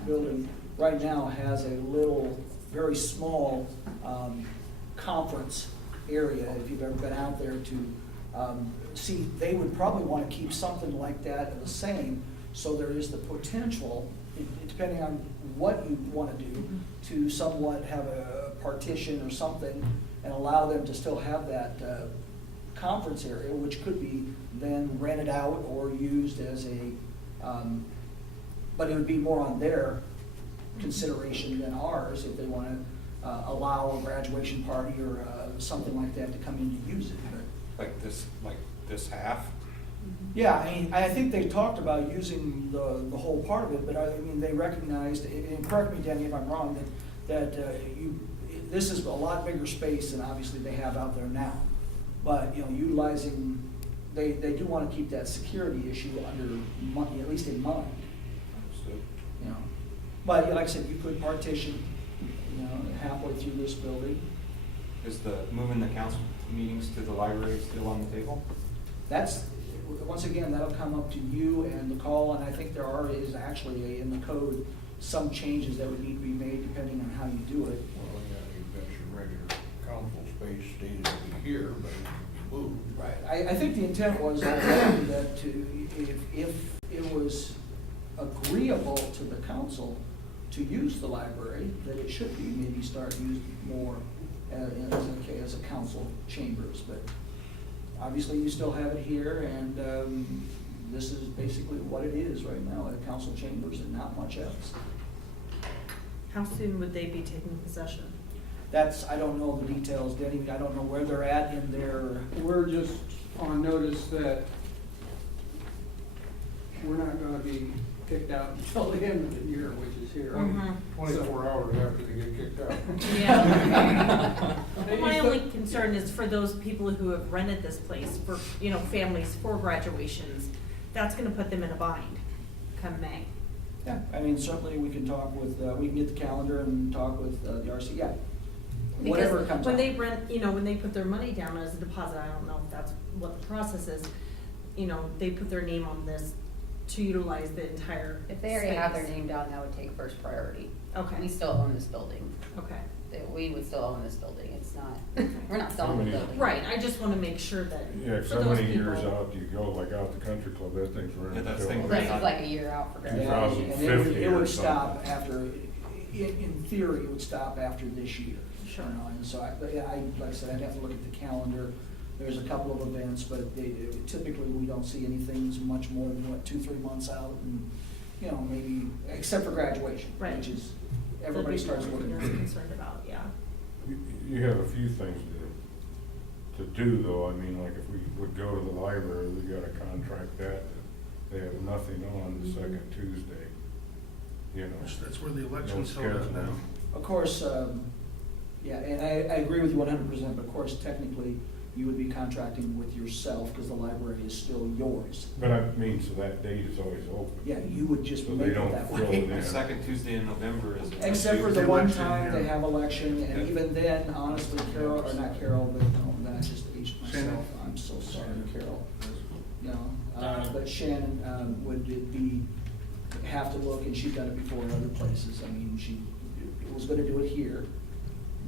building right now has a little, very small, conference area, if you've ever been out there to, see, they would probably wanna keep something like that the same, so there is the potential, depending on what you wanna do, to somewhat have a partition or something, and allow them to still have that, conference area, which could be then rented out or used as a, but it would be more on their consideration than ours if they want to allow a graduation party or something like that to come in to use it. But Like this half? yeah, I mean, I think they talked about using the whole part of it, but I mean, they recognized, and correct me, Danny, if I'm wrong, that this is a lot bigger space than obviously they have out there now. But, you know, utilizing, they do want to keep that security issue under, at least in mind, you know. But like I said, you could partition, you know, halfway through this building. Is moving the council meetings to the library still on the table? That's, once again, that'll come up to you and the call, and I think there is actually in the code some changes that would need to be made depending on how you do it. Well, yeah, you've got your regular council space stated to be here, but it can be moved. Right, I think the intent was already that if it was agreeable to the council to use the library, that it should be maybe start used more as a council chambers, but obviously you still have it here, and this is basically what it is right now, at council chambers and not much else. How soon would they be taking possession? That's, I don't know the details, Denny, I don't know where they're at in their, We're just on notice that we're not gonna be kicked out until the end of the year, which is here. Mhm. 24 hours after they get kicked out. Yeah. Well, my only concern is for those people who have rented this place for, you know, families for graduations, that's gonna put them in a bind come May. yeah, I mean, certainly we can talk with, we can get the calendar and talk with the RC, yeah. Whatever Because comes when out. they rent, you know, when they put their money down as a deposit, I don't know if that's what the process is, you know, they put their name on this to utilize the entire If they already have their space. name down, that would take first priority. Okay. We still own this building. Okay. We would still own this building. It's not, we're not selling the building. Right, I just wanna make sure that Yeah, for so those many years people- out you go, like out the country club, that thing's running. Yeah, that's till- thing- This is like a year out for Yeah, graduation. and 2050 it or would stop something. after, in theory, it would stop after this year. Sure. You know, and so but yeah, like I said, I'd have to look at the calendar. There's a couple of events, but typically we don't see anything much more than, 2-3 months out, and, you know, maybe, except for graduation, Right. which is, everybody The starts people looking. you're concerned about, yeah. You have a few things to do though, I mean, like if we would go to the library, we gotta contract that, they have nothing on the second Tuesday, you know. That's where the No election's held at schedule. now. Of course, yeah, and I agree with you 100%, but of course, technically, you would be contracting with yourself, because the library is still yours. But I mean, so that date is always open. Yeah, you would just So make they it don't that fill way. it in. The second Tuesday in November is. Except for Tuesday the one election, time they yeah. have election, and Yeah. even then, honestly, Carol, or not Carol, but, no, that's just aged Shannon. myself, I'm so sorry, Carol. No, but Shannon, would be, have to look, and she's done it before in other places, I mean, she was gonna do it here.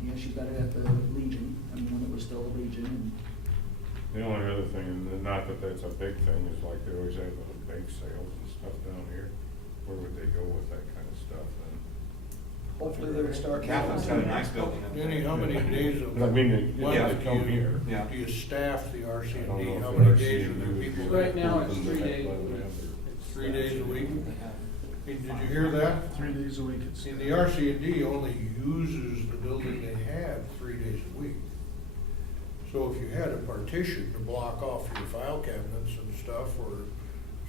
You know, she's done it at the Legion, I mean, when it was still the Legion, and The only other thing, and not that that's a big thing, is like they always have those bake sales and stuff down here. Where would they go with that kind of stuff then? hopefully they would start. Catholics got a nice building. up there. Denny, how many days of? I mean, they month come do you- here. Yeah. Do you staff the I don't RC&D? know How if many they're days are seeing there you people? if Right that- now, it's open 3 that days. let them have their- 3 days a week? Did you hear that? 3 days a week. It's See, the RC&D only uses the building they have 3 days a week. So if you had a partition to block off your file cabinets and stuff, or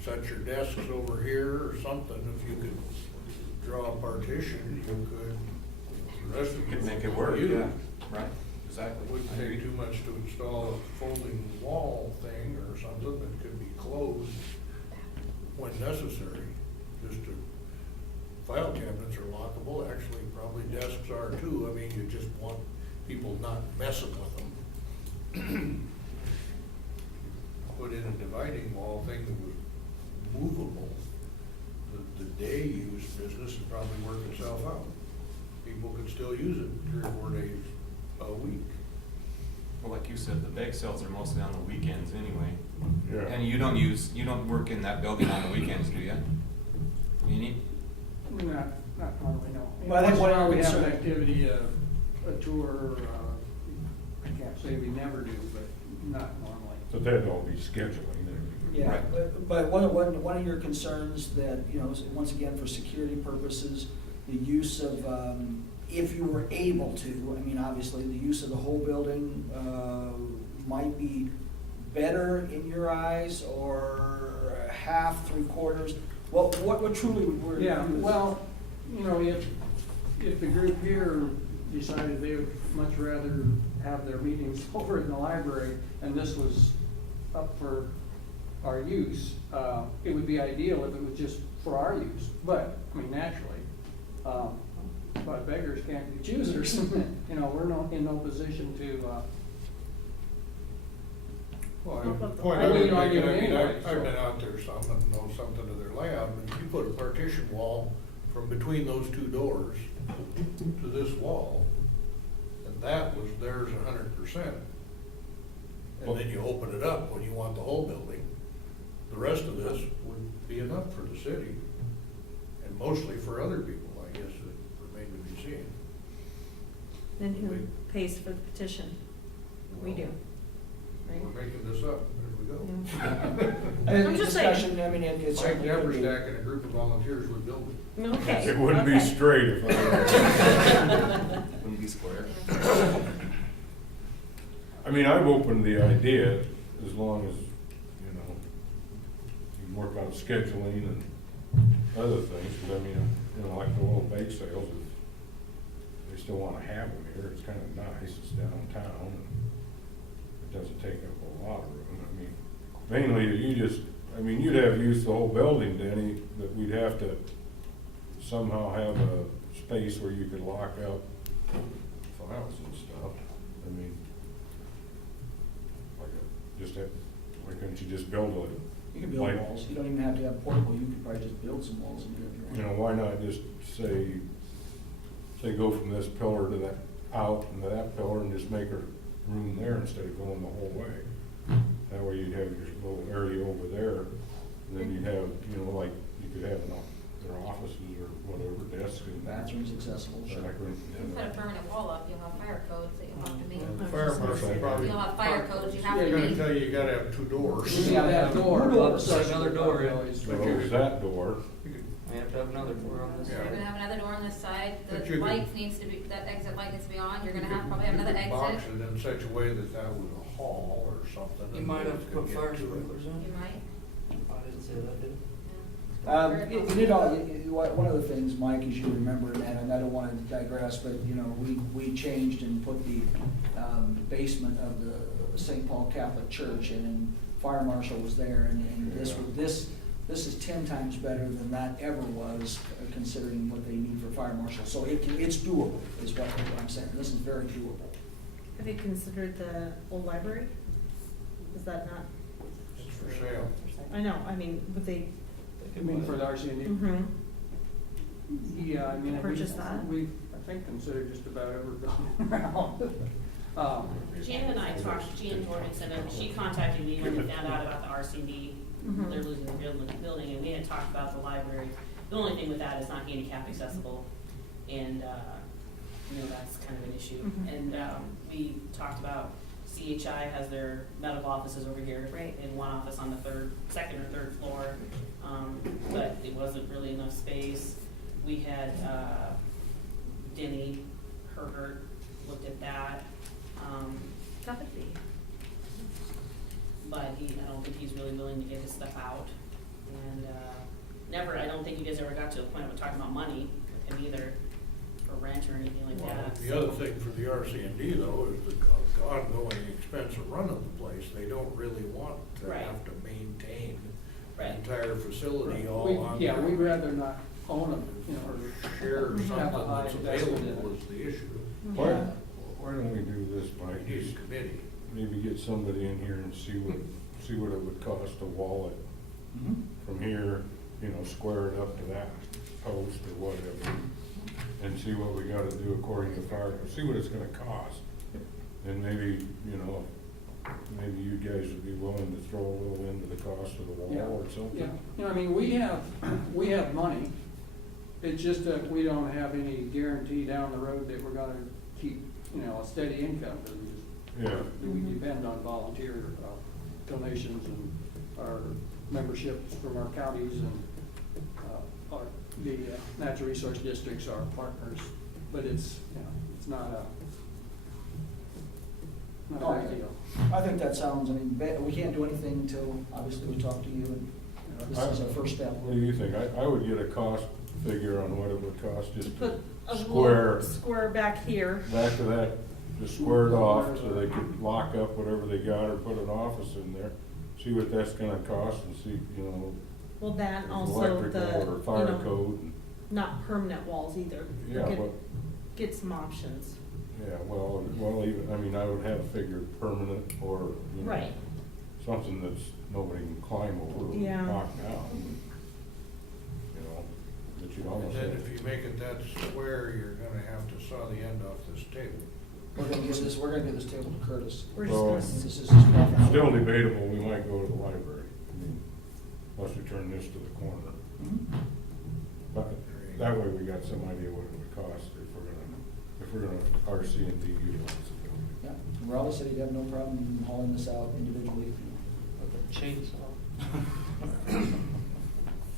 set your desks over here or something, if you could draw a partition, you could, the rest of Could it make it work, you. yeah, right, exactly. It wouldn't take too much to install a folding wall thing or something that could be closed when necessary, just to, file cabinets are lockable, actually probably desks are too, I mean, you just want people not messing with them. Put in a dividing wall thing that was movable, the day use business would probably work itself out. People could still use it 3 or 4 days a week. Well, like you said, the bake sales are mostly on the weekends anyway. Yeah. And you don't work in that building on the weekends, do you? You need, Not normally, no. But I think Once in a one while we have an concern- activity, a tour, I can't say we never do, but not normally. So that'd all be scheduling. Yeah, Right. but one of your concerns that, you know, once again, for security purposes, the use of, if you were able to, I mean, obviously, the use of the whole building, might be better in your eyes, or half, 3/4? What truly would? Yeah, well, you know, if the group here decided they would much rather have their meetings over in the library, and this was up for our use, it would be ideal if it was just for our use, but, I mean, naturally, but beggars can't be choosers. You know, we're in no position to, Well, I the point I wouldn't would make, argue it, I mean, anyway, I've so. been out there some and know something of their layout, but if you put a partition wall from between those two doors to this wall, and that was theirs 100%. And then you open it up when you want the whole building, the rest of this would be enough for the city, and mostly for other people, I guess, that remain to be seen. Then who pays for the petition? We do, right? We're making this up as we go. And I'm just saying. discussion, I mean, it's Mike certainly gonna be. Neverstack and a group of volunteers would build it. Okay. It wouldn't be okay. straight if I Wouldn't be square. I mean, I'm open to the idea, as long as, you know, you can work out scheduling and other things, because I mean, you know, like the little bake sales, if they still wanna have them here, it's kinda nice, it's downtown, and it doesn't take up a lot of room, I mean, mainly, you'd have use the whole building, Denny, but we'd have to somehow have a space where you could lock up files and stuff, I mean, why couldn't you just build You can build like, walls, you don't even have to have portable, you could probably just build some walls and do it. you know, why not just say go from this pillar to that, out into that pillar and just make a room there instead of going the whole way. That way you'd have your little area over there, and then you'd have, you know, like, you could have their offices or whatever, desks and. Bathrooms accessible, sure. Back room, If you put a permanent wall up, you'll have fire codes that you'll have to meet. The fire marshal probably. You'll have fire codes you have They're to gonna meet. tell you gotta have 2 doors. You gotta have a door. Doors. Another door, yeah. So there's that door. We have to have another door on this Yeah. You're side. gonna have another door on this side, But the you could- light needs to be, that exit light needs to be on, you're gonna have, probably have another You could box exit. it in such a way that that was a hall or something. You and might you have to could put get fire to it. sprinklers in. You might. I didn't say that, did One of the things, Mike, as you remember, and I don't wanna digress, but, you know, we changed and put the, basement of the St. Paul Catholic Church, and fire marshal was there, and this is 10 times better than that ever was, considering what they need for fire marshal. So it's doable, is what I'm saying. This is very doable. Have you considered the old library? Is that not? It's for sale. I know, I mean, would they? I mean, for the RC&D. Mm-hmm. Yeah, I mean, Purchase that? we, I think, considered just about every building around. Jan and I talked, Jan Jorgensen, and she contacted me when they found out about the RCD, Mhm. they're losing the building, and we had talked about the library. The only thing with that is not handicap accessible, and, you know, that's kind of an issue. Mhm. And, we talked about CHI has their medical offices over here. Right. And one office on the second or third floor, but it wasn't really enough space. We had, Denny Herbert looked at that, That would be. but I don't think he's really willing to get his stuff out. And, I don't think you guys ever got to a point of talking about money with him either, or rent or anything like Well, that. the other thing for the RC&D though is the ongoing expense of running the place. They don't really want to Right. have to maintain the Right. entire facility all on Yeah, their we'd rather not own them, you know, or share or have a something high that's investment in available it. is the issue. Why don't we do this, Mike? We need a committee. Maybe get somebody in here and see what it would cost to wall it Mhm. from here, you know, square it up to that post or whatever, and see what we gotta do according to fire, see what it's gonna cost. And maybe, you know, maybe you guys would be willing to throw a little into the cost of the Yeah. wall or something. Yeah, you know, I mean, we have money. It's just that we don't have any guarantee down the road that we're gonna keep, you know, a steady income. 'Cause we just Yeah. We depend on volunteer donations and our memberships from our counties and the natural resource districts are partners, but it's, you know, it's not a big deal. I think that sounds, I mean, we can't do anything until, obviously, we talk to you, and you know, this is our first step. What do you think? I would get a cost figure on what it would cost just Put to a square, little square back here. back to that, just square it off so they could lock up whatever they got or put an office in there. See what that's gonna cost and see, you know, Well, that and if also electrical or the, fire you know, code. And- not permanent walls either. Yeah, but, Get some options. yeah, well, even, I mean, I would have figured permanent or, you know, Right. something that's nobody can climb over or Yeah. knock down. You know, that you'd And almost then have. if you make it that square, you're gonna have to saw the end off this table. We're gonna give this table to Curtis. We're just Well, gonna, This is just nothing. Still debatable, we might go to the library, I mean, unless we turn this to the corner. Mhm. But that way we got some idea what it would cost if we're gonna RC and D utilize the building. Yeah, Raleigh said he'd have no problem hauling this out individually.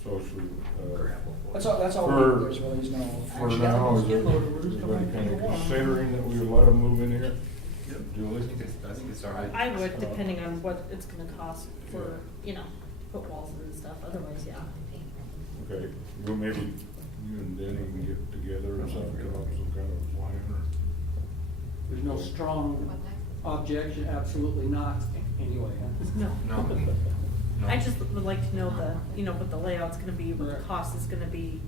So should we, That's all For- we, there's really no for action. now, is Skid loader, we're just everybody coming kind of in. considering that we would let them move in here? Julie? I think it's all right. I would, depending on what it's gonna cost for, you know, put walls in and stuff, otherwise, yeah. Okay, well, maybe you and Denny can get together or something, come up with some kind of plan or. There's no strong objection, absolutely not, anyway. No. No. No. I just would like to know the, you know, what the layout's gonna be, what the cost is gonna be.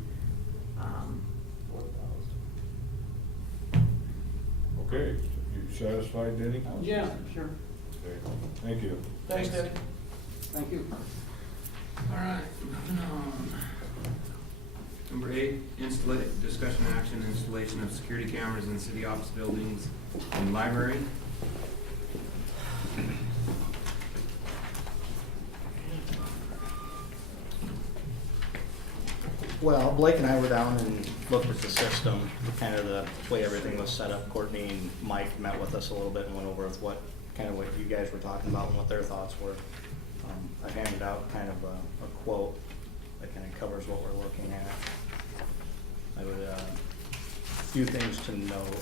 Okay, you satisfied, Denny? Yeah, sure. Okay, thank you. Thanks, Denny. Thank you. All right, moving on. Number 8, discussion and action, installation of security cameras in city office buildings and library. Well, Blake and I were down and looked at the system, kind of the way everything was set up. Courtney and Mike met with us a little bit and went over with what you guys were talking about and what their thoughts were. I handed out kind of a quote that kind of covers what we're looking at. I would, a few things to note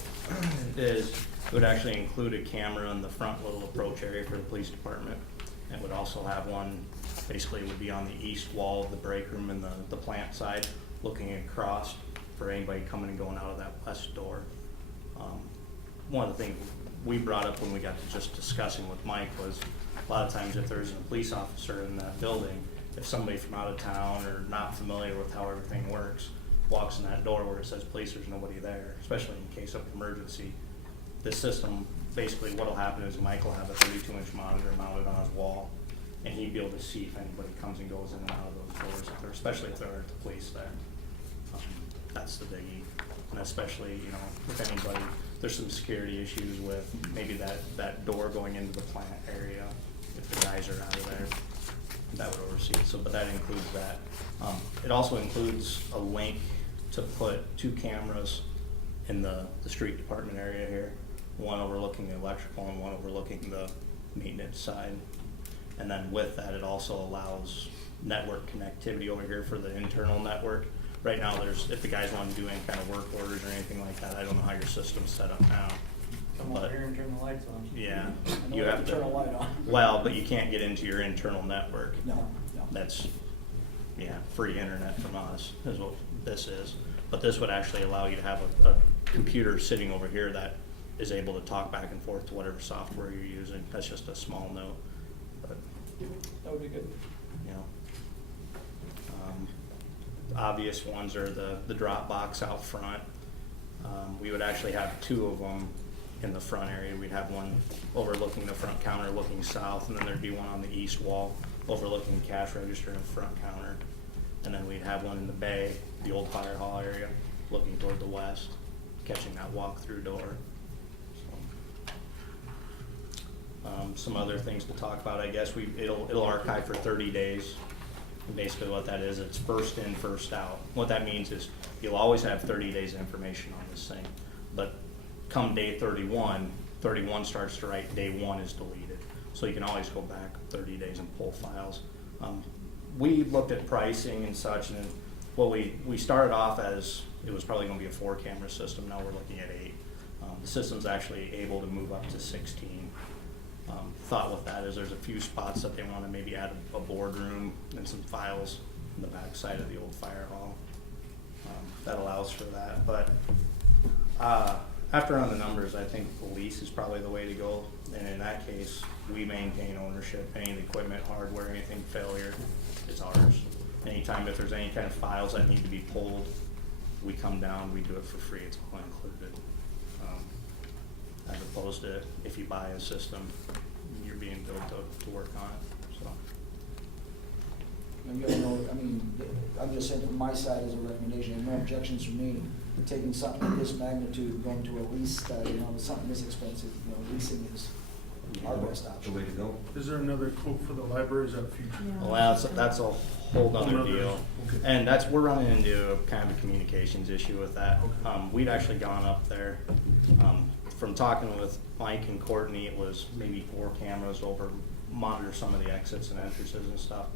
is it would actually include a camera in the front little approach area for the police department. It would also have one, basically it would be on the east wall of the break room and the plant side, looking across for anybody coming and going out of that west door. One of the things we brought up when we got to just discussing with Mike was a lot of times if there's a police officer in that building, if somebody from out of town or not familiar with how everything works, walks in that door where it says police, there's nobody there, especially in case of emergency. This system, basically what'll happen is Mike will have a 32-inch monitor mounted on his wall, and he'd be able to see if anybody comes and goes in and out of those doors, especially if there aren't the police there. That's the biggie. And especially, you know, if anybody, there's some security issues with maybe that door going into the plant area, if the guys are out of there, that would oversee it. So, but that includes that. It also includes a link to put 2 cameras in the street department area here, one overlooking the electrical and one overlooking the maintenance side. And then with that, it also allows network connectivity over here for the internal network. Right now, if the guys want to do any kind of work orders or anything like that, I don't know how your system's set up now. Come over here and turn the lights on. Yeah, I know you we have to. turn a light on. Well, but you can't get into your internal network. No. That's, free internet from us is what this is. But this would actually allow you to have a computer sitting over here that is able to talk back and forth to whatever software you're using. That's just a small note, but, That would be good. you know. Obvious ones are the drop box out front. We would actually have 2 of them in the front area. We'd have one overlooking the front counter looking south, and then there'd be one on the east wall overlooking the cash register and front counter. And then we'd have one in the bay, the old fire hall area, looking toward the west, catching that walk-through door. So, some other things to talk about, I guess, it'll archive for 30 days. And basically what that is, it's first in, first out. What that means is you'll always have 30 days information on this thing, but come day 31, 31 starts to write, day 1 is deleted. So you can always go back 30 days and pull files. We looked at pricing and such, and well, we started off as, it was probably gonna be a 4-camera system, now we're looking at 8. The system's actually able to move up to 16. Thought with that is there's a few spots that they wanna maybe add a boardroom and some files in the back side of the old fire hall. That allows for that, but after on the numbers, I think the lease is probably the way to go, and in that case, we maintain ownership, any of the equipment, hardware, anything failure, it's ours. Anytime if there's any kind of files that need to be pulled, we come down, we do it for free, it's all included. As opposed to if you buy a system, you're being billed to work on it, so. And you know, I mean, I'm just saying from my side as a recommendation, and no objections from me, taking something of this magnitude, going to a lease, you know, something this expensive, you know, leasing is our best option. The way to go. Is there another quote for the library, is that future? Well, that's a whole other deal. Okay. And we're running into a kind of a communications issue with that. We've actually gone up there, from talking with Mike and Courtney, it was maybe 4 cameras over, monitor some of the exits and entrances and stuff.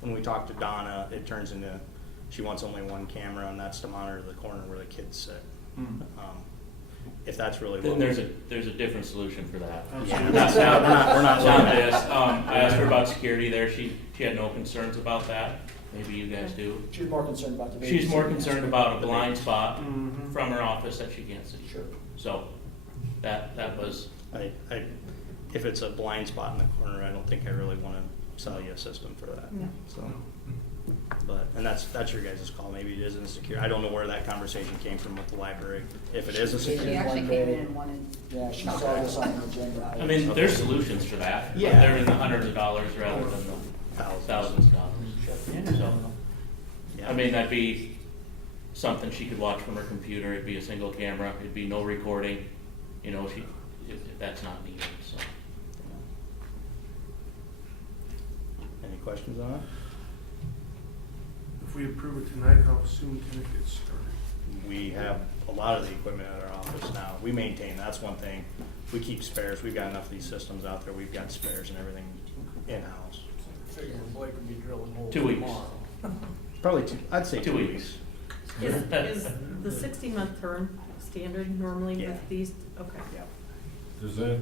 When we talked to Donna, it turns into, she wants only 1 camera, and that's to monitor the corner where the kids sit. If that's really what. Then there's a different solution for that. Yeah, We're we're not it's not looking at this. I asked her about security there. She had no concerns about that. Maybe you guys do. She's more concerned about the. She's more concerned about a The blind baby. spot Mhm. from her office that she can't see. Sure. So that was, If it's a blind spot in the corner, I don't think I really wanna sell you a system for that, No. so. But, and that's your guys' call, maybe it isn't secure, I don't know where that conversation came from with the library, if it is a She secure. She actually one came day. in and wanted. Yeah, she saw this on the agenda. I mean, there's solutions for that. But Yeah. they're in the hundreds of dollars rather than the thousands of dollars. So, Yeah. I mean, that'd be something she could watch from her computer. It'd be a single camera. It'd be no recording. You know, if that's not needed, so. Any questions on it? If we approve it tonight, how soon can it get started? We have a lot of the equipment at our office now. We maintain, that's one thing. We keep spares. We've got enough of these systems out there. We've got spares and everything in-house. Figure Blake would be drilling holes 2 weeks. tomorrow. Probably I'd say 2 2 weeks. weeks. Is the 60-month term standard normally Yeah. with these? Okay. Yeah. Does that,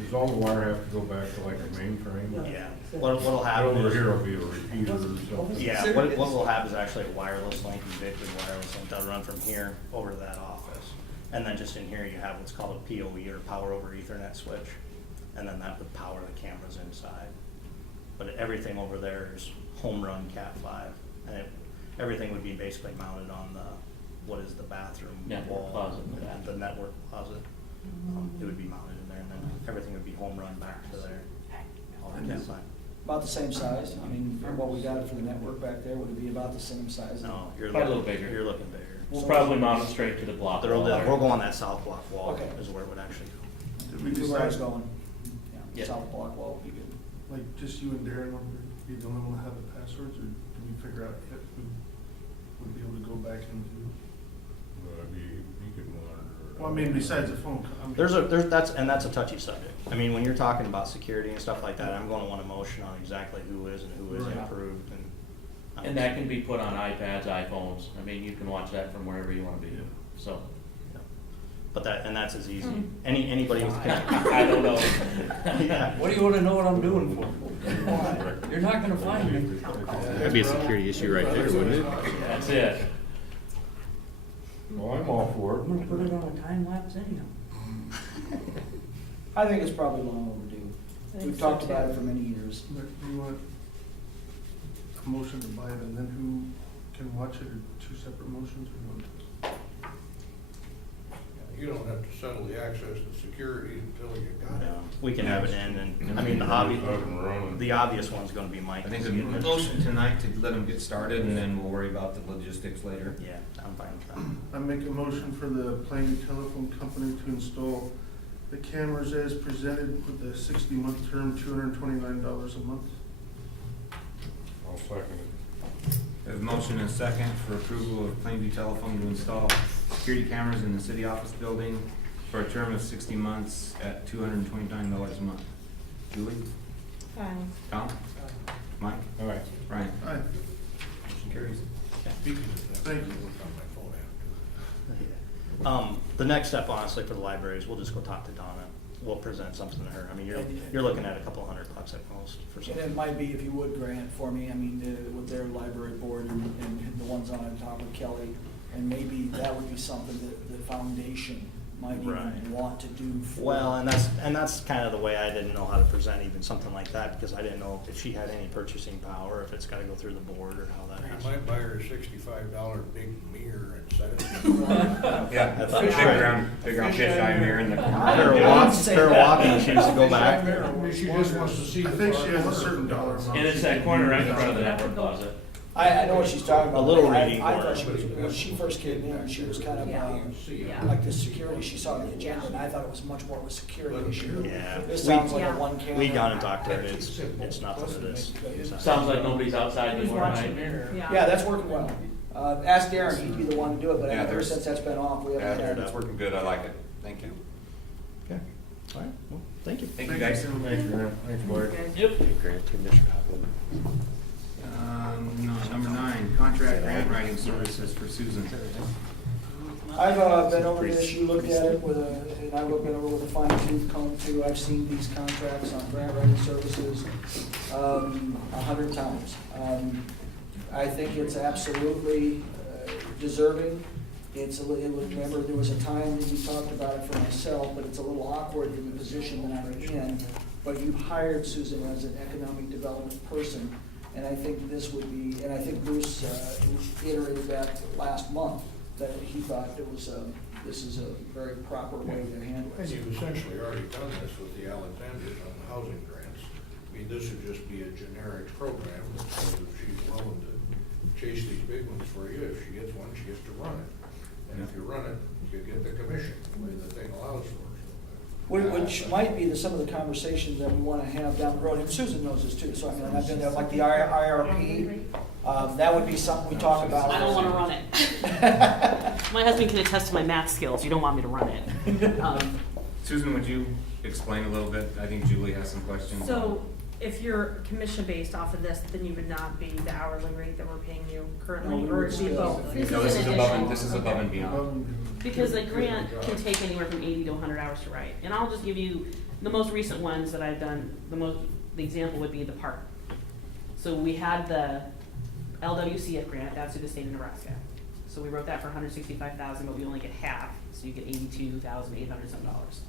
does all the wire have to go back to like a mainframe? Yeah. What'll happen Over is. here will be a repeater or something. Yeah, what we'll have is actually a wireless link, ubiquitous wireless link that'll run from here over to that office. And then just in here, you have what's called a PoE, or power over Ethernet switch. And then that would power the cameras inside. But everything over there is home run Cat5. And everything would be basically mounted on what is the bathroom Network wall. closet in the bathroom. The network closet. It would be mounted in there, and then everything would be home run back to there. All the Cat5. About the same size, I mean, for what we got for the network back there, would it be about the same size? No, you're Probably a looking, little bigger. you're looking bigger. We'll probably mount it straight to the block wall. We'll go on that south block wall, Okay. is where it would actually go. Did we That's where I was decide, going. Yeah. South block wall would be good. like, just you and Darren over, be the only one to have the passwords, or did we figure out if we would be able to go back into? You could monitor it. Well, I mean, besides the phone, I mean. That's a touchy subject. I mean, when you're talking about security and stuff like that, I'm gonna want a motion on exactly who is and who isn't Right. approved and. And that can be put on iPads, iPhones. I mean, you can watch that from wherever you wanna be, so. Yeah. But that's as easy, anybody with. I don't know. Yeah. What do you wanna know what I'm doing for? You're not gonna find me. That'd be a security issue right there, wouldn't it? That's it. Well, I'm all for I'm gonna put it on a time lapse anyhow. I think it's probably long overdue. I think We've so, talked too. about it for many years. But do you want a motion to buy it, and then who can watch it, or 2 separate motions, or one? You don't have to settle the access to security until you got it. Yeah, we can have it in, and, I mean, Up and running. the obvious one's gonna be Mike. I think a motion tonight to let them get started, and then we'll worry about the logistics later. Yeah, I'm fine with that. I make a motion for the Plainview Telephone Company to install the cameras as presented with a 60-month term, $229 a month. I'll second it. There's a motion and a second for approval of Plainview Telephone to install security cameras in the city office building for a term of 60 months at $229 a month. Julie? Fine. Tom? Mike? All right. Brian? Aye. Motion carries. Speaking of that, Thank I you. work on my phone after. The next step, honestly, for the libraries, we'll just go talk to Donna. We'll present something to her. I mean, you're looking at a couple $100 at most for And something. it might be, if you would grant for me, I mean, with their library board and the ones on top with Kelly, and maybe that would be something that the foundation might even Right. want to do for. Well, and that's kind of the way I didn't know how to present even something like that, because I didn't know if she had any purchasing power, if it's gotta go through the board or how that You is. might buy her a $65 big mirror and set it. Yeah, I thought- big round fisheye mirror in the corner. Her walking shoes to go back. She just wants to see I the think she front has a corner. certain dollar amount. And it's that corner right in front of the network closet. I know what she's talking about. A little I- reading I corner. thought she was, when she first came in, she was kind of, Yeah. like the security, she saw the agenda, and I thought it was much more of a security issue. Yeah. This sounds like a Yeah. one camera. We gone and talked to her, it's nothing to this. Sounds like nobody's outside Who's anymore watching? tonight. Yeah, that's working well. Ask Darren, he'd be the one to do it, but Yeah, ever there's- since that's been off, we haven't had. It's working good, I like it, thank you. Okay, all right, well, thank you. Thank you, guys. Thanks, Board. Yep. Number 9, contract grant writing services for Susan. I've been over this, you looked at it with and I've been over with a fine tooth comb too. I've seen these contracts on grant writing services 100 times. I think it's absolutely deserving. Remember, there was a time that you talked about it for myself, but it's a little awkward in the position that I'm in. But you hired Susan as an economic development person, and I think this would be, and I think Bruce iterated that last month, that he thought it was, this is a very proper way to handle And it. you've essentially already done this with the Alexanders on the housing grants. I mean, this would just be a generic program that says if she's willing to chase these big ones for you, if she gets one, she gets to run it. And if you run it, you get the commission, the way the thing allows for it. Which might be some of the conversations that we want to have down the road, and Susan knows this too, so I mean, I've been there, like the IRP, that would be something we talk about. I don't wanna run it. My husband can attest to my math skills, you don't want me to run it. Susan, would you explain a little bit? I think Julie has some questions. So if you're commission-based off of this, then you would not be the hourly rate that we're paying you currently, No, we or would it'd be still- both? No, this is above and beyond. Because a grant can take anywhere from 80 to 100 hours to write. And I'll just give you the most recent ones that I've done, the example would be the park. So we had the LWCF grant, that's through the state of Nebraska. So we wrote that for $165,000, but we only get half, so you get $82,800 some dollars.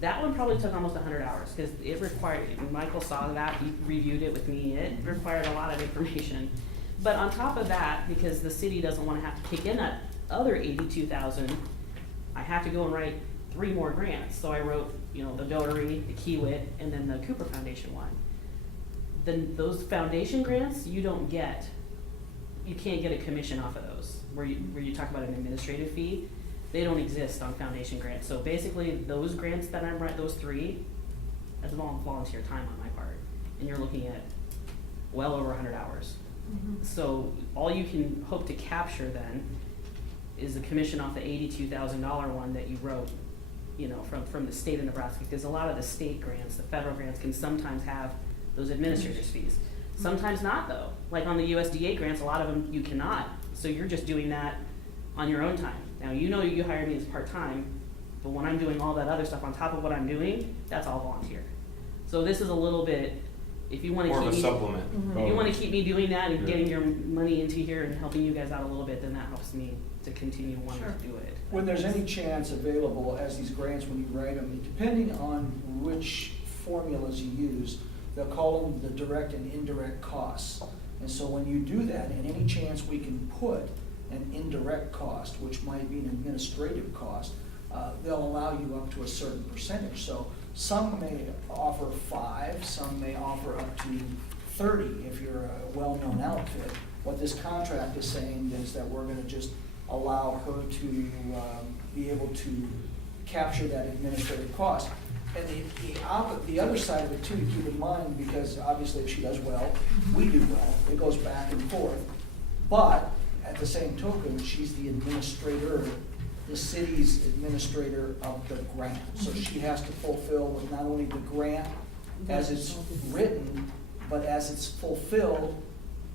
That one probably took almost 100 hours, because it required, Michael saw that, he reviewed it with me, it required a lot of information. But on top of that, because the city doesn't want to have to kick in that other 82,000, I have to go and write 3 more grants. So I wrote, the Dotary, the Kiewit, and then the Cooper Foundation one. Then those foundation grants, you can't get a commission off of those, where you talk about an administrative fee. They don't exist on foundation grants. So basically, those grants that I'm writing, those 3, that's volunteer time on my part. And you're looking at well over 100 hours. So all you can hope to capture then is the commission off the $82,000 one that you wrote, from the state of Nebraska, because a lot of the state grants, the federal grants, can sometimes have those administrator's fees. Sometimes not though. Like on the USDA grants, a lot of them you cannot. So you're just doing that on your own time. Now, you hired me as part-time, but when I'm doing all that other stuff on top of what I'm doing, that's all volunteer. So this is a little bit, if you want to More keep of a me, supplement. if you want to keep me doing that and Yeah. getting your money into here and helping you guys out a little bit, then that helps me to continue wanting to do it. When there's any chance available as these grants, when you write them, depending on which formulas you use, they'll call them the direct and indirect costs. And so when you do that, and any chance we can put an indirect cost, which might be an administrative cost, they'll allow you up to a certain percentage. So some may offer 5, some may offer up to 30 if you're a well-known outfit. What this contract is saying is that we're gonna just allow her to be able to capture that administrative cost. And the other side of it too, to keep in mind, because obviously if she does well, we do well, it goes back and forth. But at the same token, she's the administrator the city's administrator of the grant. So she has to fulfill with not only the grant as it's written, but as it's fulfilled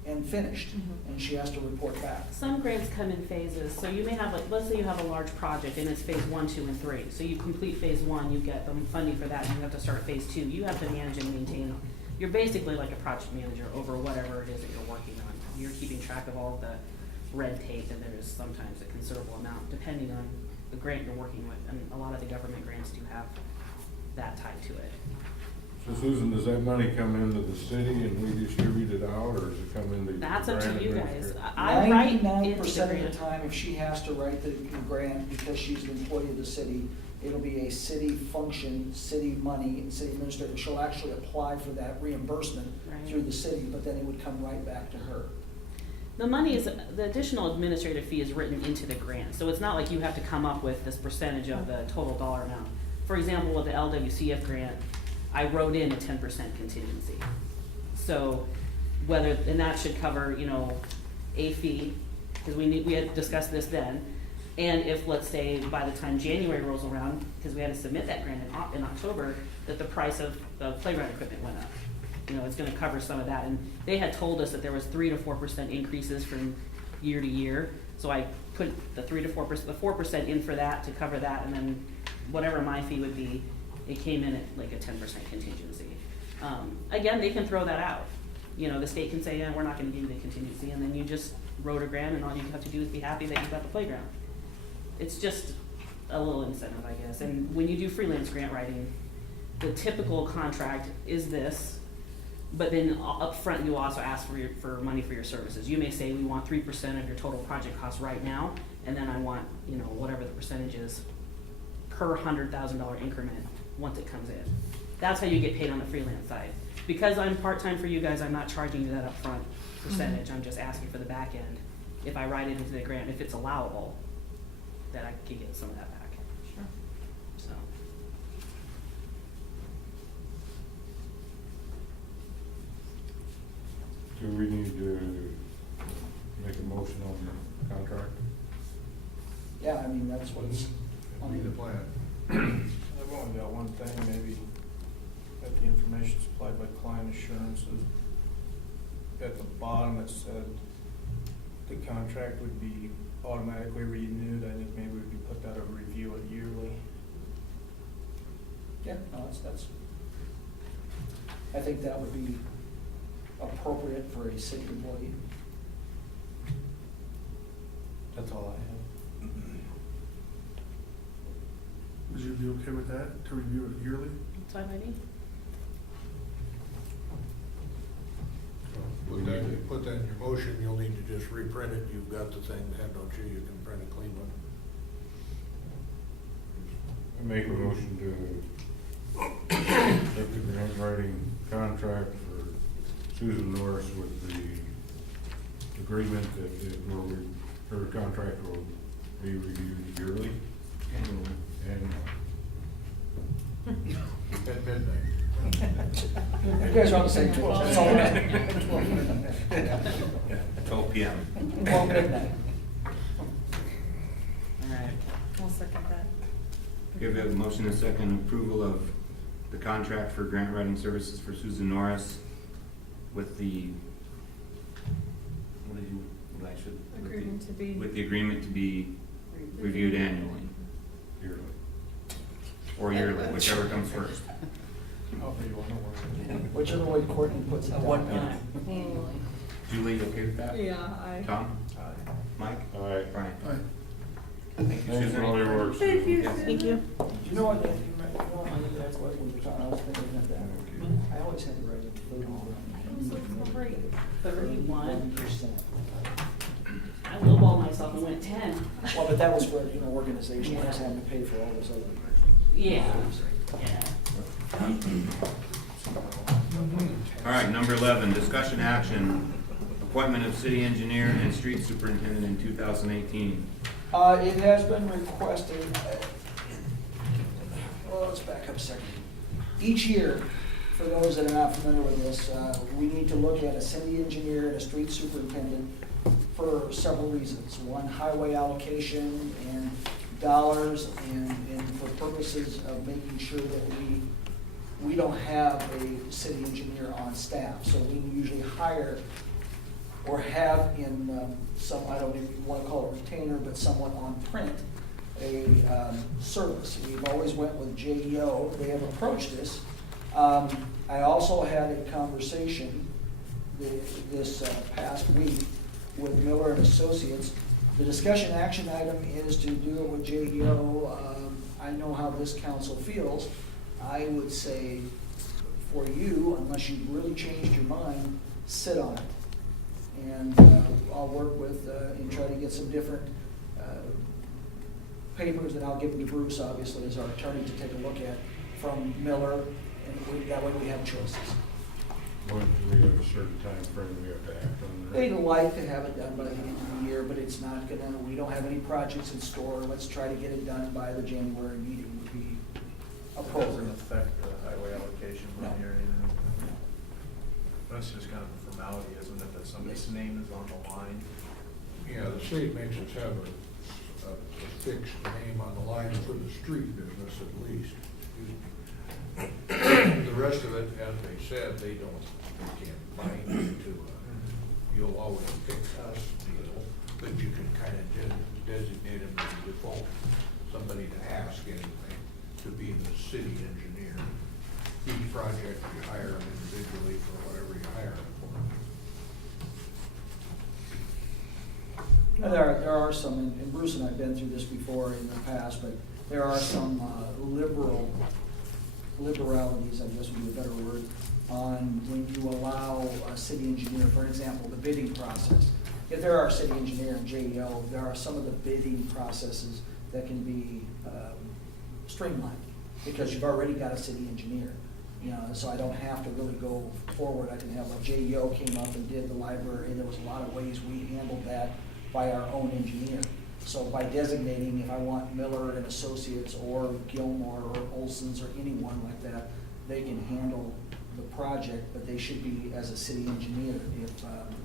and finished, and she has to report back. Some grants come in phases, so you may have, like, let's say you have a large project and it's phase 1, 2, and 3. So you complete phase 1, you get the funding for that, and you have to start phase 2. You have to manage and maintain. You're basically like a project manager over whatever it is that you're working on. You're keeping track of all the red tape, and there's sometimes a considerable amount depending on the grant you're working with, and a lot of the government grants do have that tied to it. So Susan, does that money come into the city and we distribute it out, or does it come into? That's up to grant you guys. administrator? I write 99% into of the time, if she has to write the grant because she's an employee of the city, it'll be a city function, city money, and city administrator. She'll actually apply for that reimbursement Right. through the city, but then it would come right back to her. The money is, the additional administrative fee is written into the grant, so it's not like you have to come up with this percentage of the total dollar amount. For example, with the LWCF grant, I wrote in a 10% contingency. So whether, and that should cover, you know, a fee, because we had discussed this then. And if, let's say, by the time January rolls around, because we had to submit that grant in October, that the price of the playground equipment went up. You know, it's gonna cover some of that, and they had told us that there was 3 to 4% increases from year to year. So I put the 3 to 4%, the 4% in for that to cover that, and then whatever my fee would be, it came in at like a 10% contingency. Again, they can throw that out. You know, the state can say, yeah, we're not gonna give you the contingency, and then you just wrote a grant, and all you have to do is be happy that you got the playground. It's just a little incentive, I guess. And when you do freelance grant writing, the typical contract is this, but then up front, you also ask for money for your services. You may say, we want 3% of your total project cost right now, and then I want, you know, whatever the percentage is per $100,000 increment once it comes in. That's how you get paid on the freelance side. Because I'm part-time for you guys, I'm not charging you that upfront percentage. I'm just asking for the back end. If I write it into the grant, if it's allowable, that I can get some of that back. Sure. So. Do we need to make a motion on the contract? Yeah, I mean, that's what's on Need a the plan. I've only got one thing, maybe, that the information supplied by client assurances. At the bottom, it said the contract would be automatically renewed. I think maybe we could put that a review it yearly. Yeah, no, that's, I think that would be appropriate for a city employee. That's all I have. Would you be okay with that, to review it yearly? That's fine by me. Put that in your motion, you'll need to just reprint it, you've got the thing, don't you? You can print a clean one. I make a motion to accept the grant writing contract for Susan Norris with the agreement that her contract will be reviewed yearly. Annually. At midnight. You guys are on the same page, that's all right. 12 PM. 12 midnight. All right. I'll second that. Okay, we have a motion and a second approval of the contract for grant writing services for Susan Norris with the, what I should? with the- Agreement to be- With the agreement to be reviewed annually. Yearly. Or yearly, whichever comes first. However you wanna work it. Whichever way Courtney puts it down. Julie, you okay with that? Yeah, I. Tom? Aye. Mike? Aye. Brian? Aye. Thank you, Thanks Susan. for all your work, Thank you. Susan. Thank you. You know what, that's what we were talking, I was thinking of that. I always had to write it 31. 31%. I lowballed myself and went 10. Well, but that was for, you know, organization, I was having to pay for all those other. Yeah. Yeah. All right, number 11, discussion action, appointment of city engineer and street superintendent in 2018. It has been requested, well, let's back up a second. Each year, for those that are not familiar with this, we need to look at a city engineer and a street superintendent for several reasons. One, highway allocation and dollars and for purposes of making sure that we don't have a city engineer on staff. So we usually hire or have in some, I don't even want to call it retainer, but someone on print, a service. We've always went with JEO. They have approached us. I also had a conversation this past week with Miller and Associates. The discussion action item is to do it with JEO. I know how this council feels. I would say for you, unless you've really changed your mind, sit on it. And I'll work with and try to get some different papers that I'll give them to Bruce, obviously, as our attorney, to take a look at from Miller, and that way we have choices. When do we have a certain time frame we have to act on that? They'd like to have it done by the end of the year, but it's not gonna, we don't have any projects in store. Let's try to get it done by the January meeting would be It doesn't appropriate. affect the highway allocation No. money or anything. That's just kind of a formality, isn't it, that somebody's Yes. name is on the line? Yeah, the state makes us have a fixed name on the line for the street business at least. The rest of it, as they said, they can't bind you to, you'll always pick us deal, but you can kind of designate them as default, somebody to ask anyway, to be the city engineer. Each project, you hire them individually for whatever you hire them for. There are some, and Bruce and I have been through this before in the past, but there are some liberalities, I guess would be a better word, on when you allow a city engineer, for example, the bidding process. If there are a city engineer in JEO, there are some of the bidding processes that can be streamlined, because you've already got a city engineer. You know, so I don't have to really go forward. I can have, like JEO came up and did the library, and there was a lot of ways we handled that by our own engineer. So by designating, if I want Miller and Associates or Gilmore or Olson's or anyone like that, they can handle the project, but they should be as a city engineer if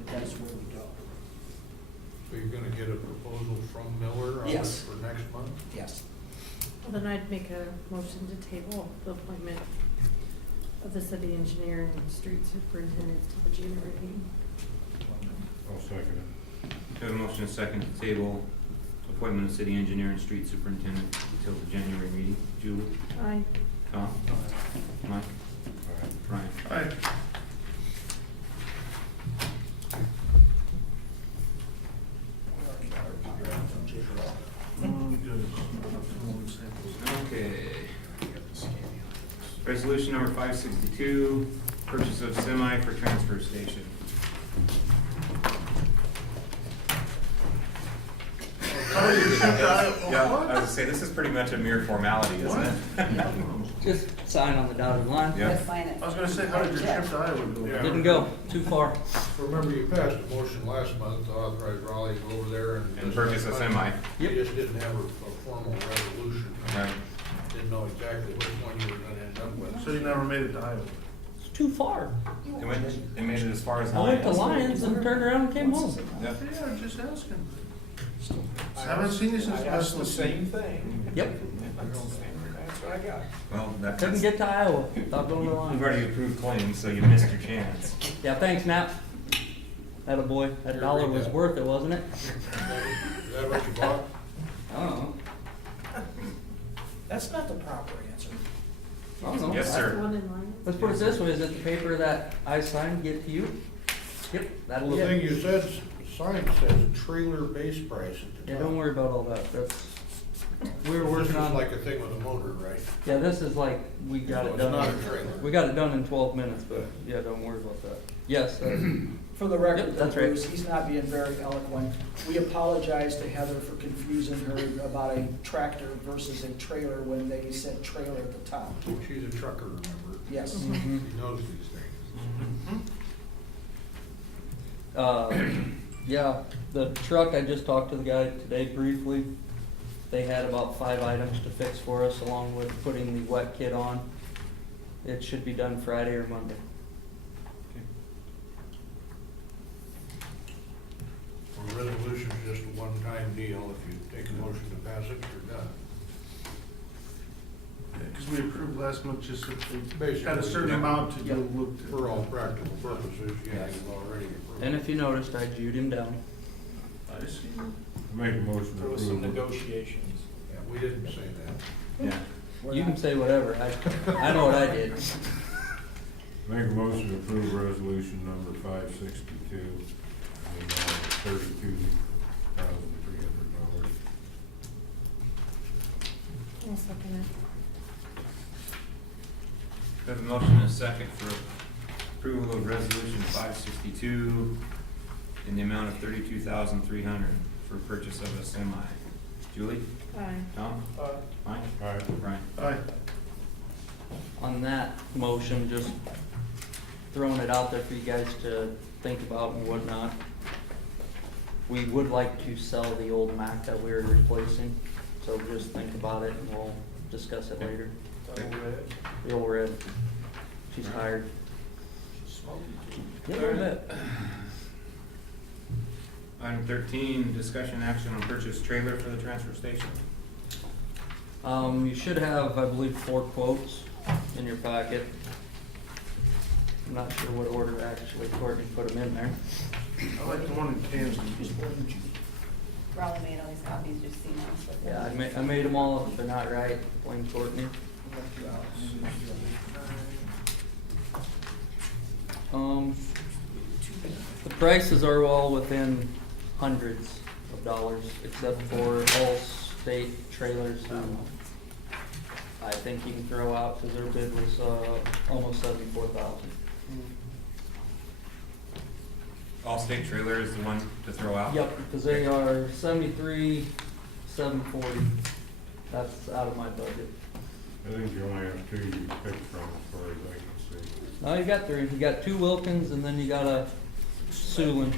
that's where we go. So you're gonna get a proposal from Miller on Yes. this for next month? Yes. Well, then I'd make a motion to table the appointment of the city engineer and street superintendent to the January meeting. I'll second it. We have a motion and second to table appointment of city engineer and street superintendent until the January meeting. Julie? Aye. Tom? Mike? Brian? Aye. Okay. Resolution number 562, purchase of semi for transfer station. Yeah, I was gonna say, this is pretty much a mere formality, isn't it? Just sign on the dotted line. Yeah. Sign it. I was gonna say, how did your trip to Iowa go? Yeah. Didn't go too far. Remember, you passed a motion last month to authorize Raleigh to go over there and. Purchase a semi. You just didn't have a formal resolution. Right. Didn't know exactly which one you were gonna end up with. So you never made it to Iowa? It's too far. They made it as far as I went to Lions. Lions and turned around and came home. Yep. Yeah, I'm just asking. I haven't seen you since. I asked the same thing. Yep. That's what I got. Well, that's, Couldn't get to Iowa without going to we've Lions. already approved claims, so you missed your chance. Yeah, thanks, Nat. Attaboy. That dollar was worth it, wasn't it? Is that what you bought? I don't know. That's not the proper answer. I don't know. Yes, That's the sir. one in line. Let's put it this way, is it the paper that I signed get to you? Yep, that'll Well, be the thing it. you said, sign says trailer base price at the Yeah, top. don't worry about all that. That's, we were This working is on, like a thing with a motor, right? yeah, this is like, we got it It's done. not a trailer. We got it done in 12 minutes, but yeah, don't worry about that. Yes, For the record, Yep, that's right. Bruce, he's not being very eloquent. We apologize to Heather for confusing her about a tractor versus a trailer when they said trailer at the top. She's a trucker, remember? Yes. Mhm. She knows these things. Yeah, the truck, I just talked to the guy today briefly. They had about 5 items to fix for us, along with putting the wet kit on. It should be done Friday or Monday. We're resolution's just a one-time deal. If you take a motion to pass it, you're done. Because we approved last month, just if we Basically, had a certain yeah. amount to go look to. For all practical purposes, yeah, you've already approved. And if you noticed, I jewed him down. I see. Make a motion to There was some approve. negotiations. Yeah, we didn't say that. Yeah. You can say whatever, I know what I did. Make a motion to approve resolution number 562, in the amount of $32,300. I'll second it. We have a motion and a second for approval of resolution 562 in the amount of $32,300 for purchase of a semi. Julie? Aye. Tom? Mike? Aye. Brian? Aye. On that motion, just throwing it out there for you guys to think about and whatnot. We would like to sell the old Mac that we were replacing, so just think about it and we'll discuss it later. The old red. She's tired. Yeah, a little bit. Item 13, discussion action on purchase trailer for the transfer station. You should have, I believe, 4 quotes in your packet. I'm not sure what order actually Courtney put them in there. I like the one in Kansas. Raleigh made all these copies, just so you know. so- Yeah, I made them all, if they're not right, blame Courtney. The prices are all within hundreds of dollars, except for all state trailers who I think you can throw out, because their bid was, almost 74,000. All-state trailer is the one to throw out? Yep, because they are 73,740. That's out of my budget. I think you only have 2 you can pick from as far as I can see. No, you got 3. You got 2 Wilkins and then you got a Sulin.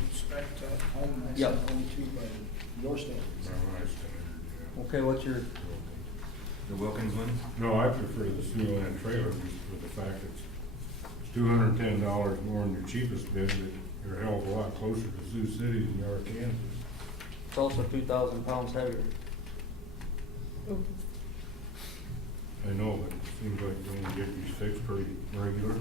Yep. Your standards. By my standard, yeah. Okay, what's your, The Wilkins one? No, I prefer the Siouxland trailer with the fact it's $210 more than your cheapest bid, but you're a hell of a lot closer to Sioux City than you are Kansas. it's also 2,000 pounds heavier. I know, but it seems like we only get these fixed pretty regular. on a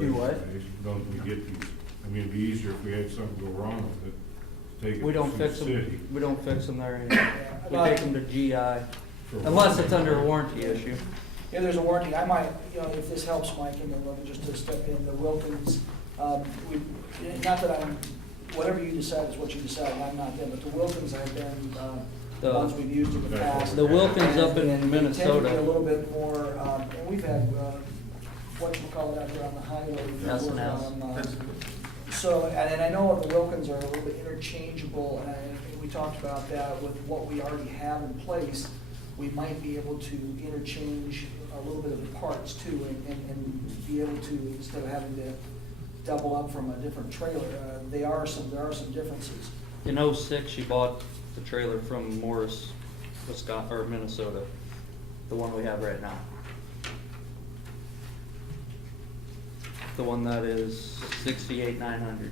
Do regular what? basis. Don't we get these, I mean, it'd be easier if we had something go wrong with it, to take it We to don't Sioux fix City. them, we don't fix them there anymore. We take them to GI, For unless it's under a warranty issue. Yeah, there's a warranty. I might, if this helps, Mike, and then let me just to step in, the Wilkins, not that I'm, whatever you decide is what you decide, I'm not them, but the Wilkins have been, the The- ones we've used in the past. The Wilkins up in And they tend to be a Minnesota. little bit more, and we've had, whatchamacallit out there on the highway. we've been working S&S. on, So, and I know the Wilkins are a little bit interchangeable, and we talked about that with what we already have in place. We might be able to interchange a little bit of the parts too, and be able to, instead of having to double up from a different trailer, there are some differences. In '06, you bought the trailer from Morris, Wisconsin, or Minnesota, the one we have right now. The one that is 68,900.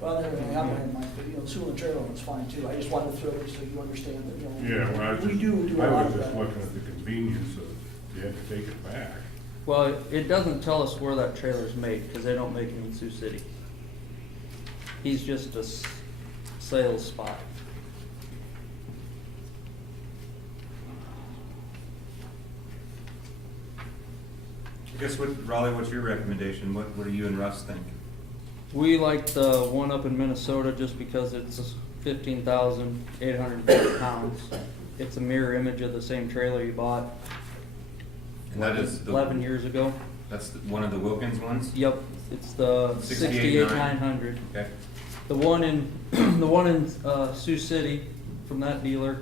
Well, I'm in my, the Sulin trailer one's fine too. I just wanted to throw it so you understand that, Yeah, well, we do a I lot was of just that. looking at the convenience of, you had to take it back. Well, it doesn't tell us where that trailer's made, because they don't make them in Sioux City. He's just a sales spot. I guess Raleigh, what's your recommendation? What do you and Russ think? We like the one up in Minnesota just because it's 15,850 pounds. It's a mirror image of the same trailer you bought And that is 11 years ago. That's one of the Wilkins ones? Yep, it's the 68,900. Okay. The one in Sioux City from that dealer,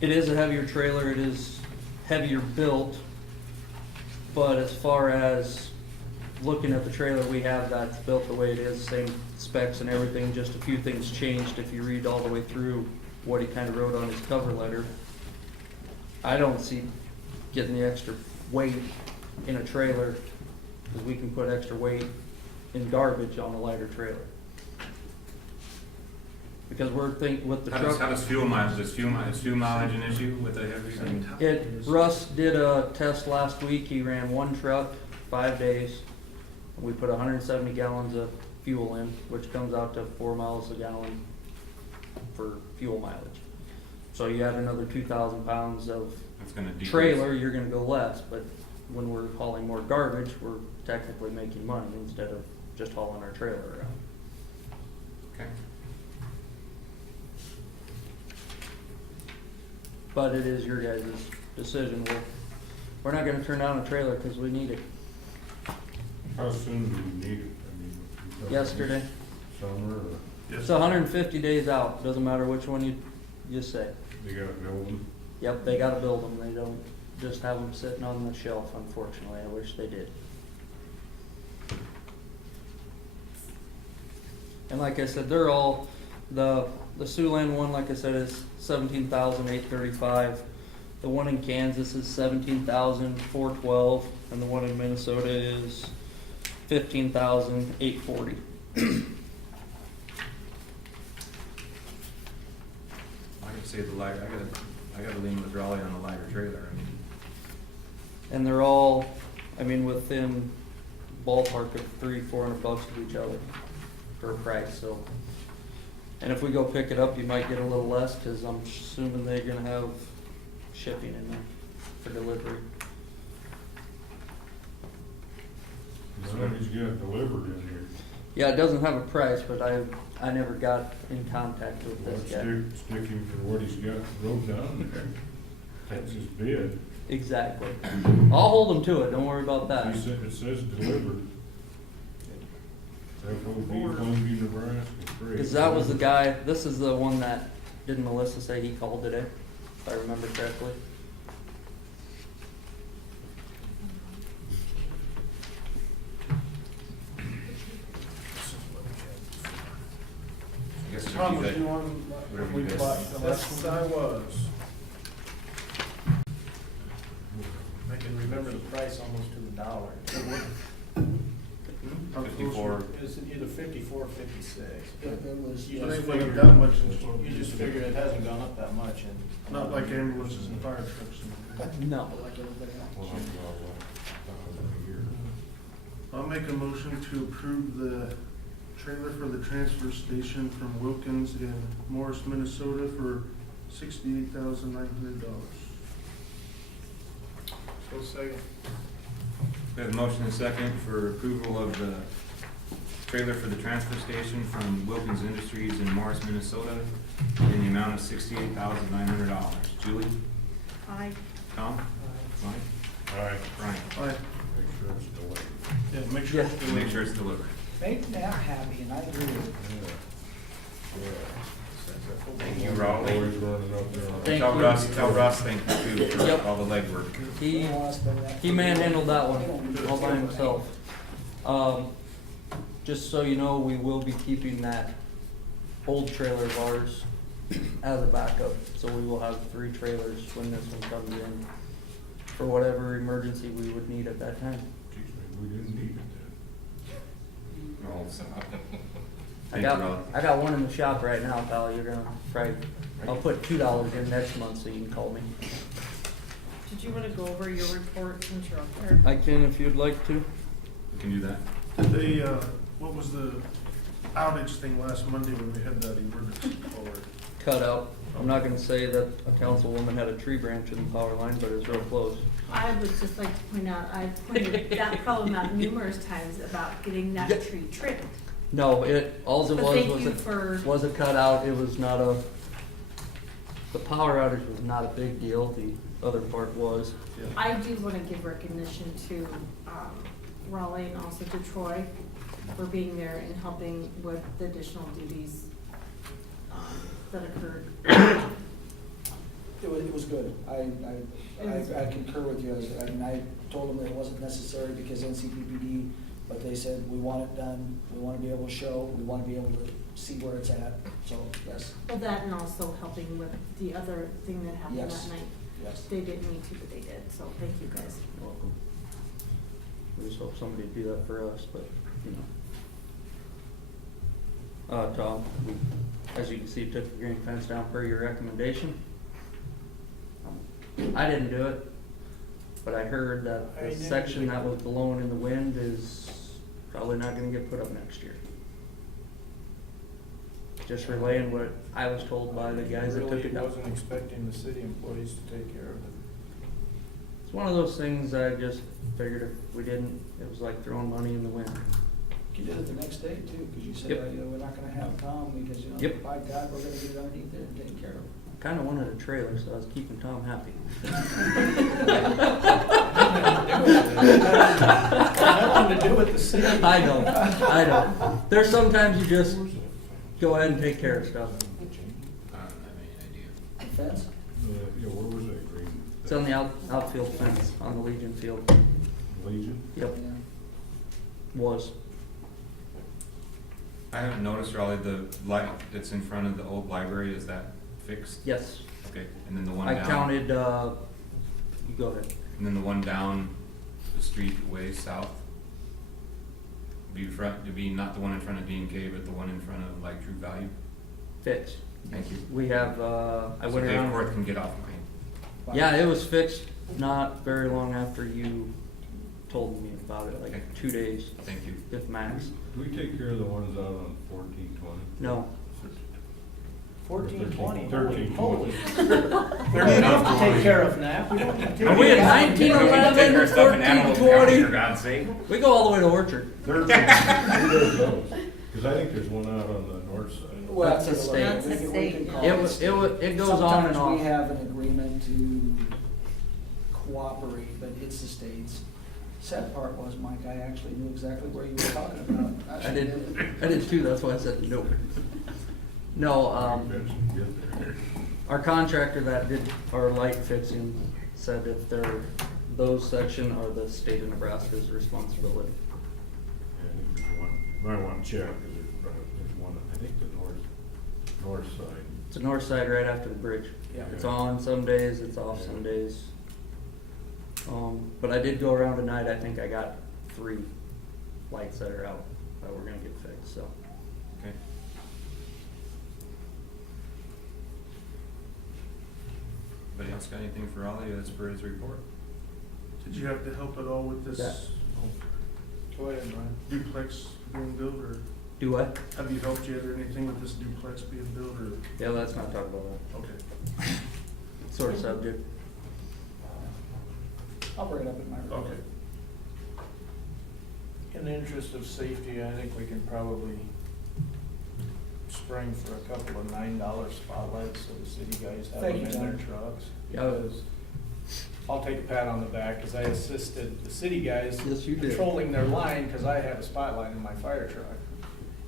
it is a heavier trailer, it is heavier built, but as far as looking at the trailer we have that's built the way it is, same specs and everything, just a few things changed if you read all the way through what he kind of wrote on his cover letter. I don't see getting the extra weight in a trailer, because we can put extra weight in garbage on a lighter trailer. Because we're with the truck. How does fuel mileage, is fuel mileage an issue with the heavy? Russ did a test last week, he ran one truck, 5 days. We put 170 gallons of fuel in, which comes out to 4 miles a gallon for fuel mileage. So you add another 2,000 pounds of That's gonna decrease. trailer, you're gonna go less, but when we're hauling more garbage, we're technically making money instead of just hauling our trailer around. Okay. But it is your guys' decision. We're not gonna turn down a trailer because we need it. How soon do we need it? I mean, you talking Yesterday. Summer or? It's 150 days out, doesn't matter which one you say. They gotta build them? Yep, they gotta build them, they don't just have them sitting on the shelf, unfortunately, I wish they did. And like I said, they're all, the Siouxland one, like I said, is $17,835. The one in Kansas is $17,412, and the one in Minnesota is $15,840. I could say the lighter, I gotta lean with Raleigh on the lighter trailer, I mean. And they're all, within ballpark of $300-400 of each other for a price, so. And if we go pick it up, you might get a little less, cause I'm assuming they're gonna have shipping in there for delivery. None of these get delivered in here. Yeah, it doesn't have a price, but I never got in contact with Well, this guy. stick him for what he's got wrote down there. That's his bid. Exactly. I'll hold him to it, don't worry about that. He said, it says delivered. FOB, Plainview, Nebraska, freight. Cause that was the guy, this is the one that, didn't Melissa say he called today, if I remember correctly? I guess Tom, you was guys- you on, whatever we you guys- bought the last one? I was. I can remember the price almost to the dollar. 54. It was either 54 or 56. It was, You uh, just It ain't figured, that much in you just figured it hasn't gone up that much and. Not like ambulances and fire trucks. No. like everything Well, else. $1,000 a year. I'll make a motion to approve the trailer for the transfer station from Wilkins in Morris, Minnesota for $68,900. So second. We have a motion and a second for approval of the trailer for the transfer station from Wilkins Industries in Morris, Minnesota, in the amount of $68,900. Julie? Aye. Tom? Mike? All right, Brian? Aye. make sure it's delivered. Yeah, make sure it's Make sure it's delivered. Make Matt happy, and I agree with you. Thank you, Raleigh. Always running up there on. Thank Tell you. Russ thank you too for Yep. all the legwork. He manhandled that one all by himself. Just so you know, we will be keeping that old trailer of ours as a backup. So we will have 3 trailers when this one comes in for whatever emergency we would need at that time. Geez, maybe we didn't need it Oh, so- I Thank you, Raleigh. got one in the shop right now, pal. You're gonna probably, I'll put $2 in next month so you can call me. Did you wanna go over your report since you're up there? I can if you'd like to. We can do that. Did they, what was the outage thing last Monday when we had that emergency call? Cut out. I'm not gonna say that a councilwoman had a tree branch in the power line, but it's real close. I would just like to point out, I pointed that problem out numerous times about getting that tree trimmed. No, alls it But was thank you for- was a cutout. It was not the power outage was not a big deal. The other part was. I do wanna give recognition to, Raleigh and also to Troy for being there and helping with the additional duties, that occurred. It was good. I concur with you. I told them that it wasn't necessary because NCPPD, but they said, we want it done, we wanna be able to show, we wanna be able to see where it's at, so, yes, Well, that and also helping with the other thing that happened Yes. that night. yes. They didn't need to, but they did, so thank you guys. Welcome. We just hope somebody would do that for us, but, you know. Tom, as you can see, took the green fence down per your recommendation. I didn't do it, but I heard that I the didn't section either. that was blowing in the wind is probably not gonna get put up next year. Just relaying what I was told by the guys that took Really it down. wasn't expecting the city employees to take care of it. It's one of those things I just figured if we didn't, it was like throwing money in the wind. You did it the next day too, because you said, Yep. you know, we're not gonna have Tom, because, you know, Yep. by God, we're gonna get it underneath there and take care of it. Kinda wanted a trailer, so I was keeping Tom happy. Nothing to do with the city. I know. There's sometimes you just go ahead and take care of stuff. I don't have any idea. Fence? Yeah, where was that green? It's on the outfield fence on the Legion field. Legion? Yep, Yeah. was. I haven't noticed, Raleigh, the light that's in front of the old library, is that fixed? Yes. Okay, and then the one I down? counted, you go ahead. And then the one down the street way south? To be not the one in front of D&K, but the one in front of like True Value? Fixed. Thank you. We have, I So went Dave around. Court can get off mine. Yeah, it was fixed not very long after you told me about it, like Okay. 2 days, Thank you. if max. Do we take care of the ones out on 1420? No. 1420. 1320. Holy. They're enough to take care of now. We don't need to Are we at We take 1911, our stuff in Animal County, 1420? for God's sake. We go all the way to Orchard. Who does those? Cause I think there's one out on the north side. Well, That's a state. That's a state. It goes on and Sometimes off. we have an agreement to cooperate, but it's the states. Sad part was, Mike, I actually knew exactly where you were talking about. I did too, that's why I said no. No, Get there. our contractor that did our light fixing said if those section are the state of Nebraska's responsibility. Yeah, I think there's one, might want to check, cause there's one, I think the north side. It's the north side right after the bridge. Yeah. It's on some days, it's off some days. But I did go around tonight, I think I got 3 lights that are out that we're gonna get fixed, so. Okay. Anybody else got anything for Raleigh as per his report? Did you have to help at all with Yeah. this? Go ahead, Brian. Duplex being built, or Do what? have you helped yet or anything with this duplex being built, or? Yeah, let's not talk about Okay. that. Sort of subject. I'll bring it up in my report. Okay. In the interest of safety, I think we can probably spring for a couple of $9 spotlights so the city guys have Thank them you, in their John. trucks. Yeah. Because I'll take a pat on the back, because I assisted the city guys Yes, you did. patrolling their line, because I have a spotlight in my fire truck,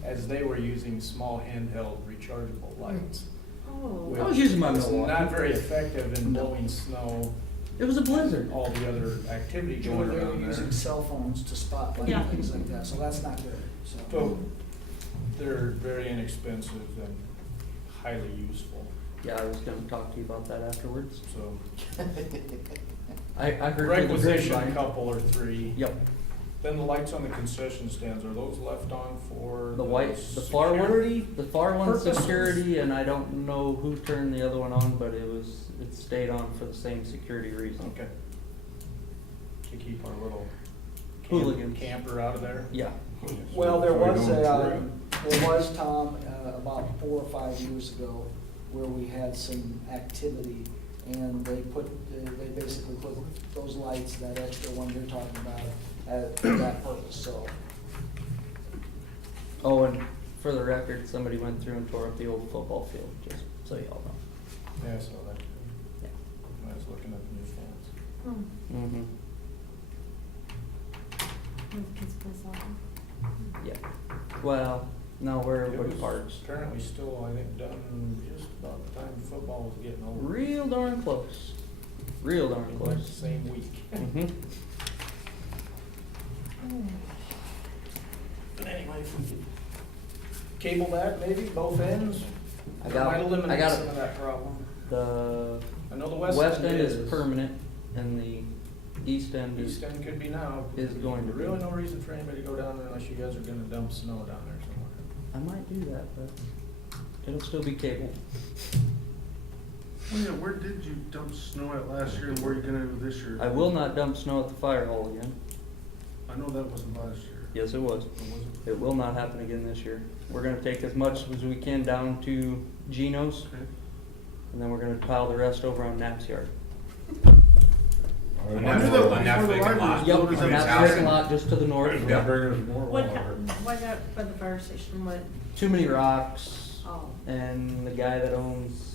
as they were using small handheld rechargeable lights. Oh. I was using my which is Milwaukee. not very effective in blowing snow, It was a blizzard. all the other activity Joy, going they were around there. using cell phones to spotlight Yeah. and things like that, so that's not good, so. But they're very inexpensive and highly useful, Yeah, I was gonna talk to you about that afterwards. so. I heard through the Requisition a grapevine. couple or 3. Yep, Then the lights on the concession stands, are those left on for? the white, the far security one, the far one's purposes? security, and I don't know who turned the other one on, but it stayed on for the same security reason. Okay. To keep our little Hooligans. camper out of there? Yeah, Well, there So I was don't there was, Tom, about 4 or 5 years ago, where we had some activity, and they basically put those lights, that extra one you're talking about, for that purpose, so. oh, and for the record, somebody went through and tore up the old football field, just so y'all know. Yeah, I saw that. Yeah. I was looking at the new fence. Hmm. Mm-hmm, Kids play soccer. yeah. Well, no, where It everybody was parks. Apparently still, I think, done just about the time football was getting over. Real darn close. Real darn Like the close. same week. Mm-hmm. But anyway, if we could cable that maybe, both ends, I that got- might I eliminate got some it. of that problem. The I know the west end is permanent, and the east end East is, end could be now. is going to be. Really no reason for anybody to go down there unless you guys are gonna dump snow down there somewhere. I might do that, but it'll still be cable. Oh yeah, where did you dump snow at last year and where are you gonna do this year? I will not dump snow at the fire hall again. I know that wasn't last year. Yes, it was. Or was it? It will not happen again this year. We're gonna take as much as we can down to Gino's, Okay. and then we're gonna pile the rest over on Knapp's yard. I On wonder that though, on that before the vacant library lot. Yep, What is that? Knapp's vacant lot just to the north. Yeah, bring us more What, water. what got by the fire station, what, Too many rocks, oh. and the guy that owns.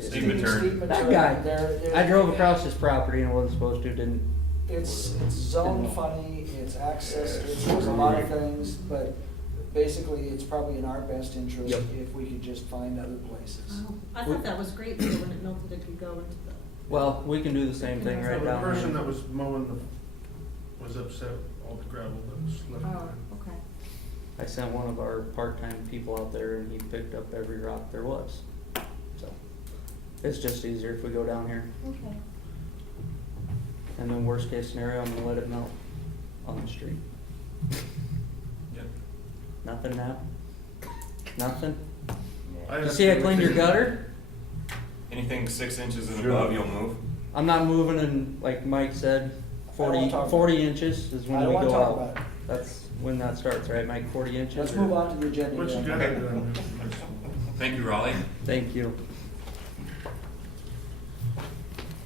Steve Matern. That guy. They're- I drove across his property and wasn't supposed to, didn't. It's zone funny, it's access, there's a lot of things, but basically, it's probably in our best interest Yep. if we could just find other places. Oh, I thought that was great, so when it melted, it could go into the. Well, we can do the same thing So right the down person there. that was mowing the, was upset all the gravel that was left. Oh, okay. I sent one of our part-time people out there and he picked up every rock there was. So, it's just easier if we go down here. Okay. And then worst case scenario, I'm gonna let it melt on the street. Yep. Nothing now? Nothing? I You asked see I him cleaned if your he- gutter? Anything 6 inches and Sure. above, you'll move? I'm not moving and like Mike said, I don't wanna talk about 40 inches is I when don't we wanna go talk out. about it. That's when that starts, right, Mike? 40 inches? Let's or- move on to the agenda. What you then. got Okay. done? Thank you, Raleigh. Thank you.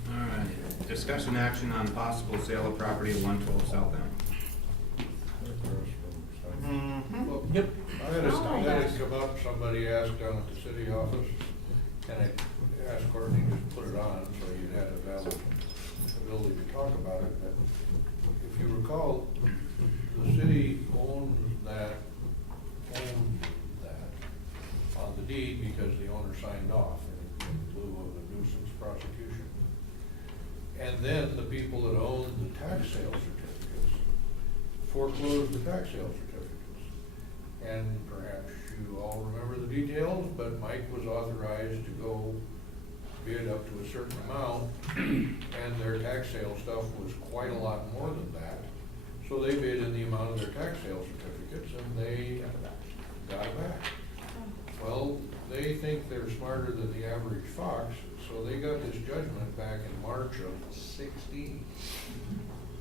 All right, discussion action on possible sale of property at 112 South Elm. Well, Yep. I had it come up, somebody asked down at the city office, and I asked Courtney to put it on, so you had a valid ability to talk about it, but if you recall, the city owned that on the deed because the owner signed off in lieu of a nuisance prosecution. And then the people that owned the tax sale certificates foreclosed the tax sale certificates. And perhaps you all remember the details, but Mike was authorized to go bid up to a certain amount, and their tax sale stuff was quite a lot more than that. So they bid in the amount of their tax sale certificates, and they got it back. Well, they think they're smarter than the average fox, so they got this judgment back in March of 16.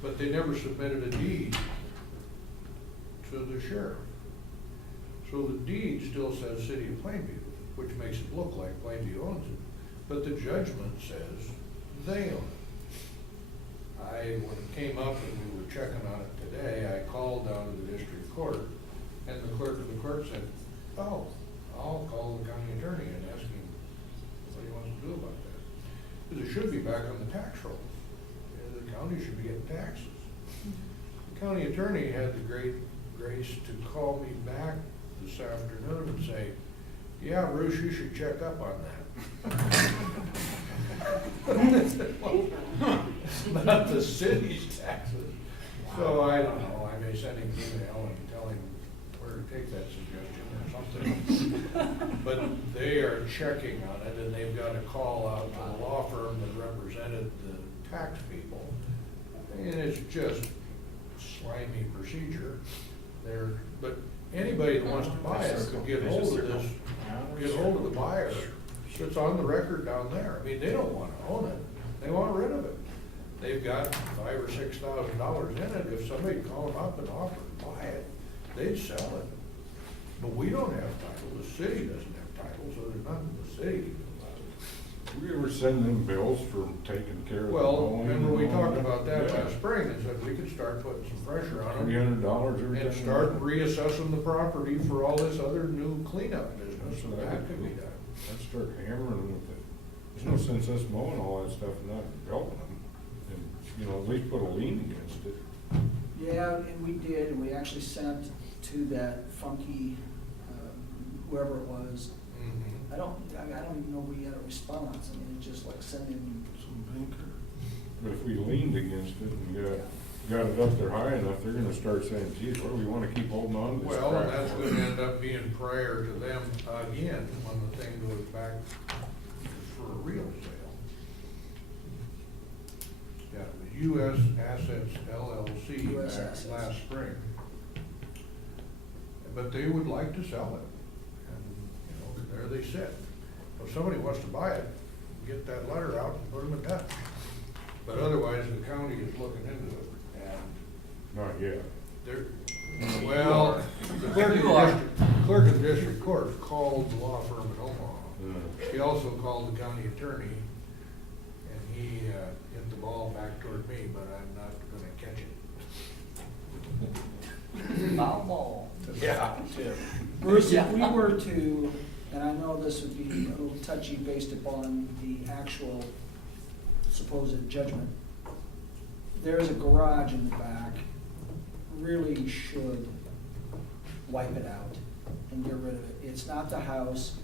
But they never submitted a deed to the sheriff. So the deed still says City of Plainview, which makes it look like Plainview owns it. But the judgment says they own it. When it came up and we were checking on it today, I called down to the district court, and the clerk of the court said, oh, I'll call the county attorney and ask him what he wants to do about that. Because it should be back on the tax roll. The county should be getting taxes. The county attorney had the great grace to call me back this afternoon and say, yeah, Bruce, you should check up on that. Not the city's taxes. So I don't know, I may send him an email and tell him where to take that suggestion or something. But they are checking on it, and they've got a call out to the law firm that represented the tax people. And it's just slimy procedure there, but anybody that wants to buy it could get hold of this, get hold of the buyer. It's on the record down there. I mean, they don't wanna own it, they want rid of it. They've got $5,000 or $6,000 in it. If somebody called up and offered to buy it, they'd sell it. But we don't have title, the city doesn't have title, so there's nothing the city can do about it. We ever send them bills for taking care of the Well, mowing? remember we and all talked about that Yeah. last spring and said we could start putting some pressure on them. $300 every time. And start reassessing the property for all this other new cleanup business, That's so what I that would could be do. done. Let's start hammering with it. There's no sense us mowing all that stuff and not building them. And, you know, at least put a lien against it. Yeah, and we did, and we actually sent to that funky, whoever it was. Mhm. I don't even know we had a response. I mean, it's just like sending. Some banker. But if we leaned against it and got it up there high enough, they're gonna start saying, geez, what do we wanna keep holding on to this Well, crap that's for?" gonna end up being prior to them again, when the thing goes back for a real sale. Yeah, it was US Assets LLC US back Assets. last spring. but they would like to sell it. And, you know, there they sit. If somebody wants to buy it, get that letter out and put them in Dutch. But otherwise, the county is looking into it, and Not yet. they're, well, the clerk of the district court called the law firm in Omaha. He also called the county attorney, and he hit the ball back toward me, but I'm not gonna catch it. Foul ball. Yeah. Bruce, if we were to, and I know this would be a little touchy based upon the actual supposed judgment, there's a garage in the back, really should wipe it out and get rid of it. It's not the house,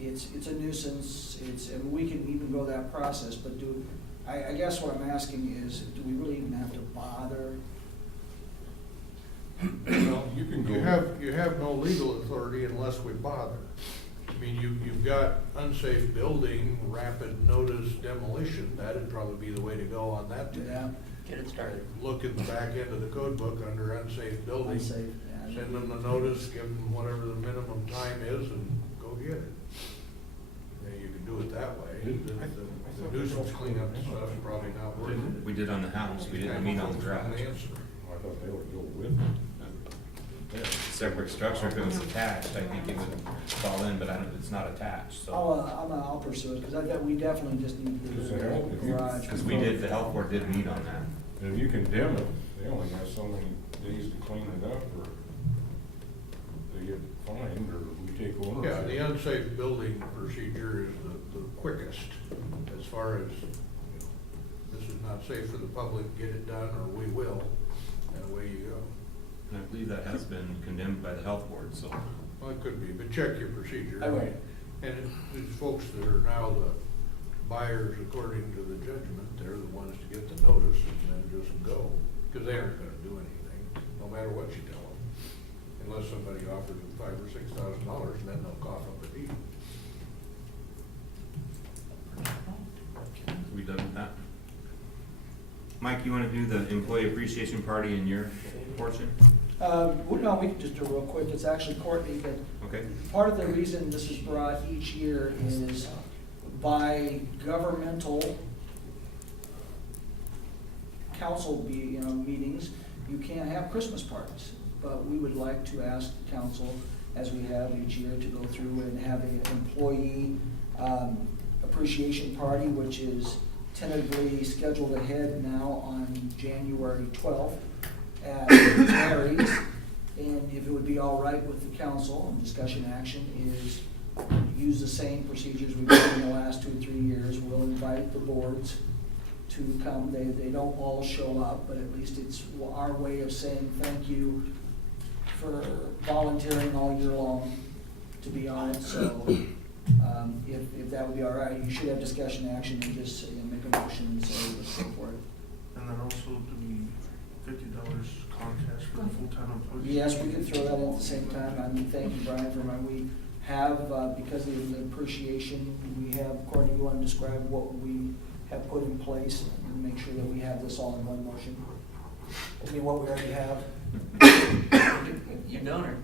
it's a nuisance, and we can even go that process, but I guess what I'm asking is, do we really even have to bother? Well, You can go. you have no legal authority unless we bother. I mean, you've got unsafe building, rapid notice demolition, that'd probably be the way to go on that. Yeah. Get it started. Look at the back end of the code book under unsafe building. Unsafe, yeah. Send them the notice, give them whatever the minimum time is, and go get it. Yeah, you can do it that way. The nuisance cleanup stuff is probably not worth it. We did on the house, we didn't meet on the garage. I thought they would go with it. Yeah, separate structure, if it was attached, I think it would fall in, but it's not attached, so. I'll pursue it, because we definitely just need to Just do say, oh, the if you- garage. Because the health board did meet on that. And if you condemn it, they only have so many days to clean it up, or they get fined, or we take ownership. Yeah, the unsafe building procedure is the quickest, as far as, you know, this is not safe for the public, get it done, or we will, and away you go. And I believe that has been condemned by the health board, so. Well, it could be, but check your procedure. I will. And it's folks that are now the buyers according to the judgment, they're the ones to get the notice and then just go, because they aren't gonna do anything, no matter what you tell them. Unless somebody offers them $5,000 or $6,000, and then they'll cough up a deed. We done with that? Mike, you wanna do the employee appreciation party in your portion? No, we can just do it real quick. It's actually Courtney, but Okay. part of the reason this is brought each year is by governmental council meetings, you can't have Christmas parties. But we would like to ask the council, as we have each year, to go through and have an employee appreciation party, which is tentatively scheduled ahead now on January 12th at Mary's. And if it would be all right with the council, and discussion action is use the same procedures we've done in the last 2 or 3 years. We'll invite the boards to come. They don't all show up, but at least it's our way of saying thank you for volunteering all year long to be on it. So if that would be all right, you should have discussion action and just make a motion and say let's go for it. And then also do we $50 contest for full-time employees? Yes, we could throw that in at the same time. I mean, thank you, Brian, for we have, because of the appreciation, we have, Courtney, you want to describe what we have put in place and make sure that we have this all in one motion? I mean, what we already have. You've done her.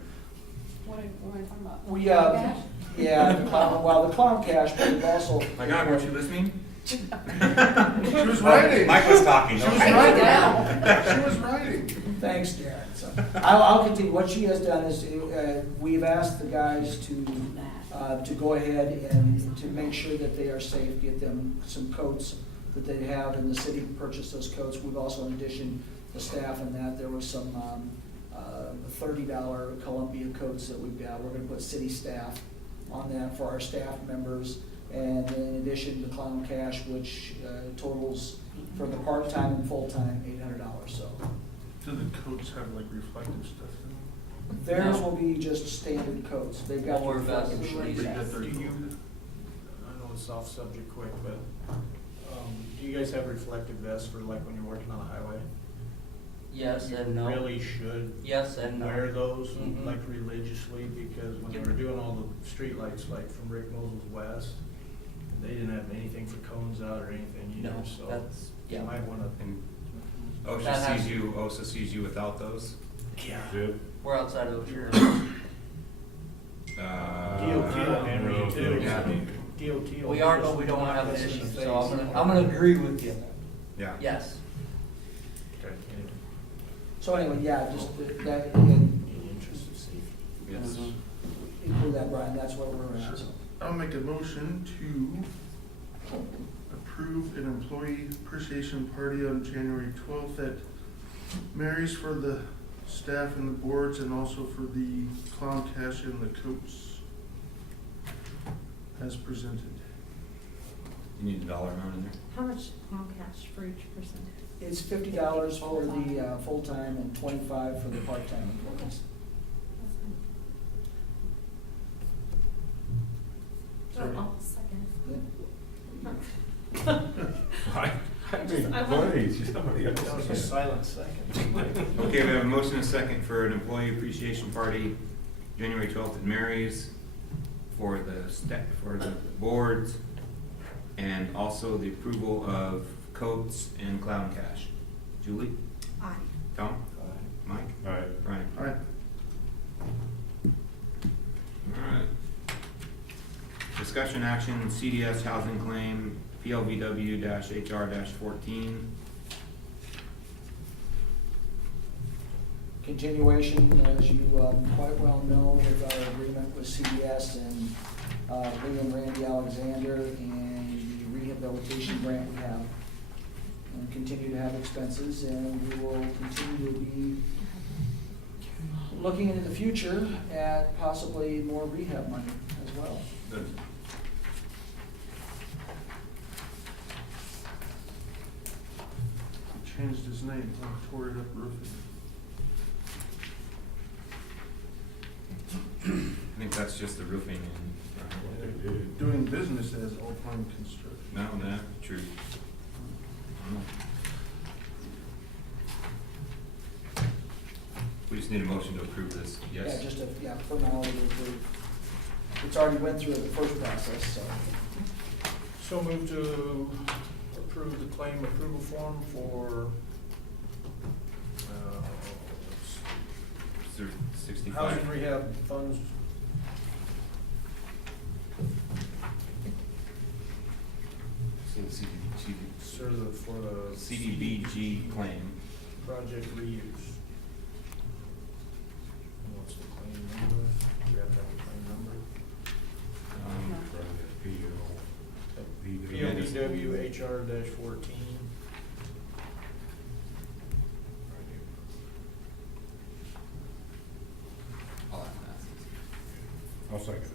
What are we talking about? We, Cash? yeah, the clown cash, but we've also. My God, weren't you listening? She was writing. Mike was talking. She was okay. writing. She was writing. Thanks, Darren. So I'll continue. What she has done is, we've asked the guys to go ahead and to make sure that they are safe, get them some coats that they have, and the city purchased those coats. We've also, in addition, the staff and that, there was some $30 Columbia coats that we've got. We're gonna put city staff on that for our staff members. And in addition, the clown cash, which totals for the part-time and full-time, $800, so. Do the coats have like reflective stuff in them? Theirs will be just standard coats. They've got. Or reflective vests. shades. Do you, I know it's off subject quick, but, do you guys have reflective vests for like when you're working on the highway? Yes and You no. really should Yes and no. wear those Mhm. like religiously, because when they were doing all the streetlights, like from Rick Moses West, they didn't have anything for cones out or anything either, No, so that's, you yeah. might wanna. And That OSHA has- sees you without those? Yeah. Did, We're outside of Ocean. DOT will hammer you too. Yeah. DOT will. We are, but we don't have an issue, so I'm gonna agree with you. Yeah. Yes. Okay, anyway. So anyway, yeah, just that, again, Yes. include that, Brian, that's where we're at, so. I'll make a motion to approve an employee appreciation party on January 12th at Mary's for the staff and the boards, and also for the clown cash and the coats as presented. You need a dollar amount in there? How much clown cash for each person? It's $50 for the full-time and $25 for the part-time employees. I'll second. I mean, please, somebody else. That was a silent second. Okay, we have a motion and a second for an employee appreciation party, January 12th at Mary's, for the for the boards, and also the approval of coats and clown cash. Julie? Aye. Tom? Mike? All right. Brian? All right. All right. Discussion action, CDS housing claim, PLVW-HR-14. Continuation, as you quite well know, with our agreement with CDS and Lee and Randy Alexander and the rehabilitation grant we have. And continue to have expenses, and we will continue to be looking into the future at possibly more rehab money as well. Good. He changed his name, tore it up roofing. I think that's just the roofing and, Doing business as Alpine Construction. no, no, true. I don't know. We just need a motion to approve this, yes? Yeah, just a, for now, it's already went through the first process, so. So move to approve the claim approval form for, Is there 65? housing rehab funds. So the For the CDBG claim. project reuse. And what's the claim number? Do we have to have a claim number? PLVW HR-14. I'll second it.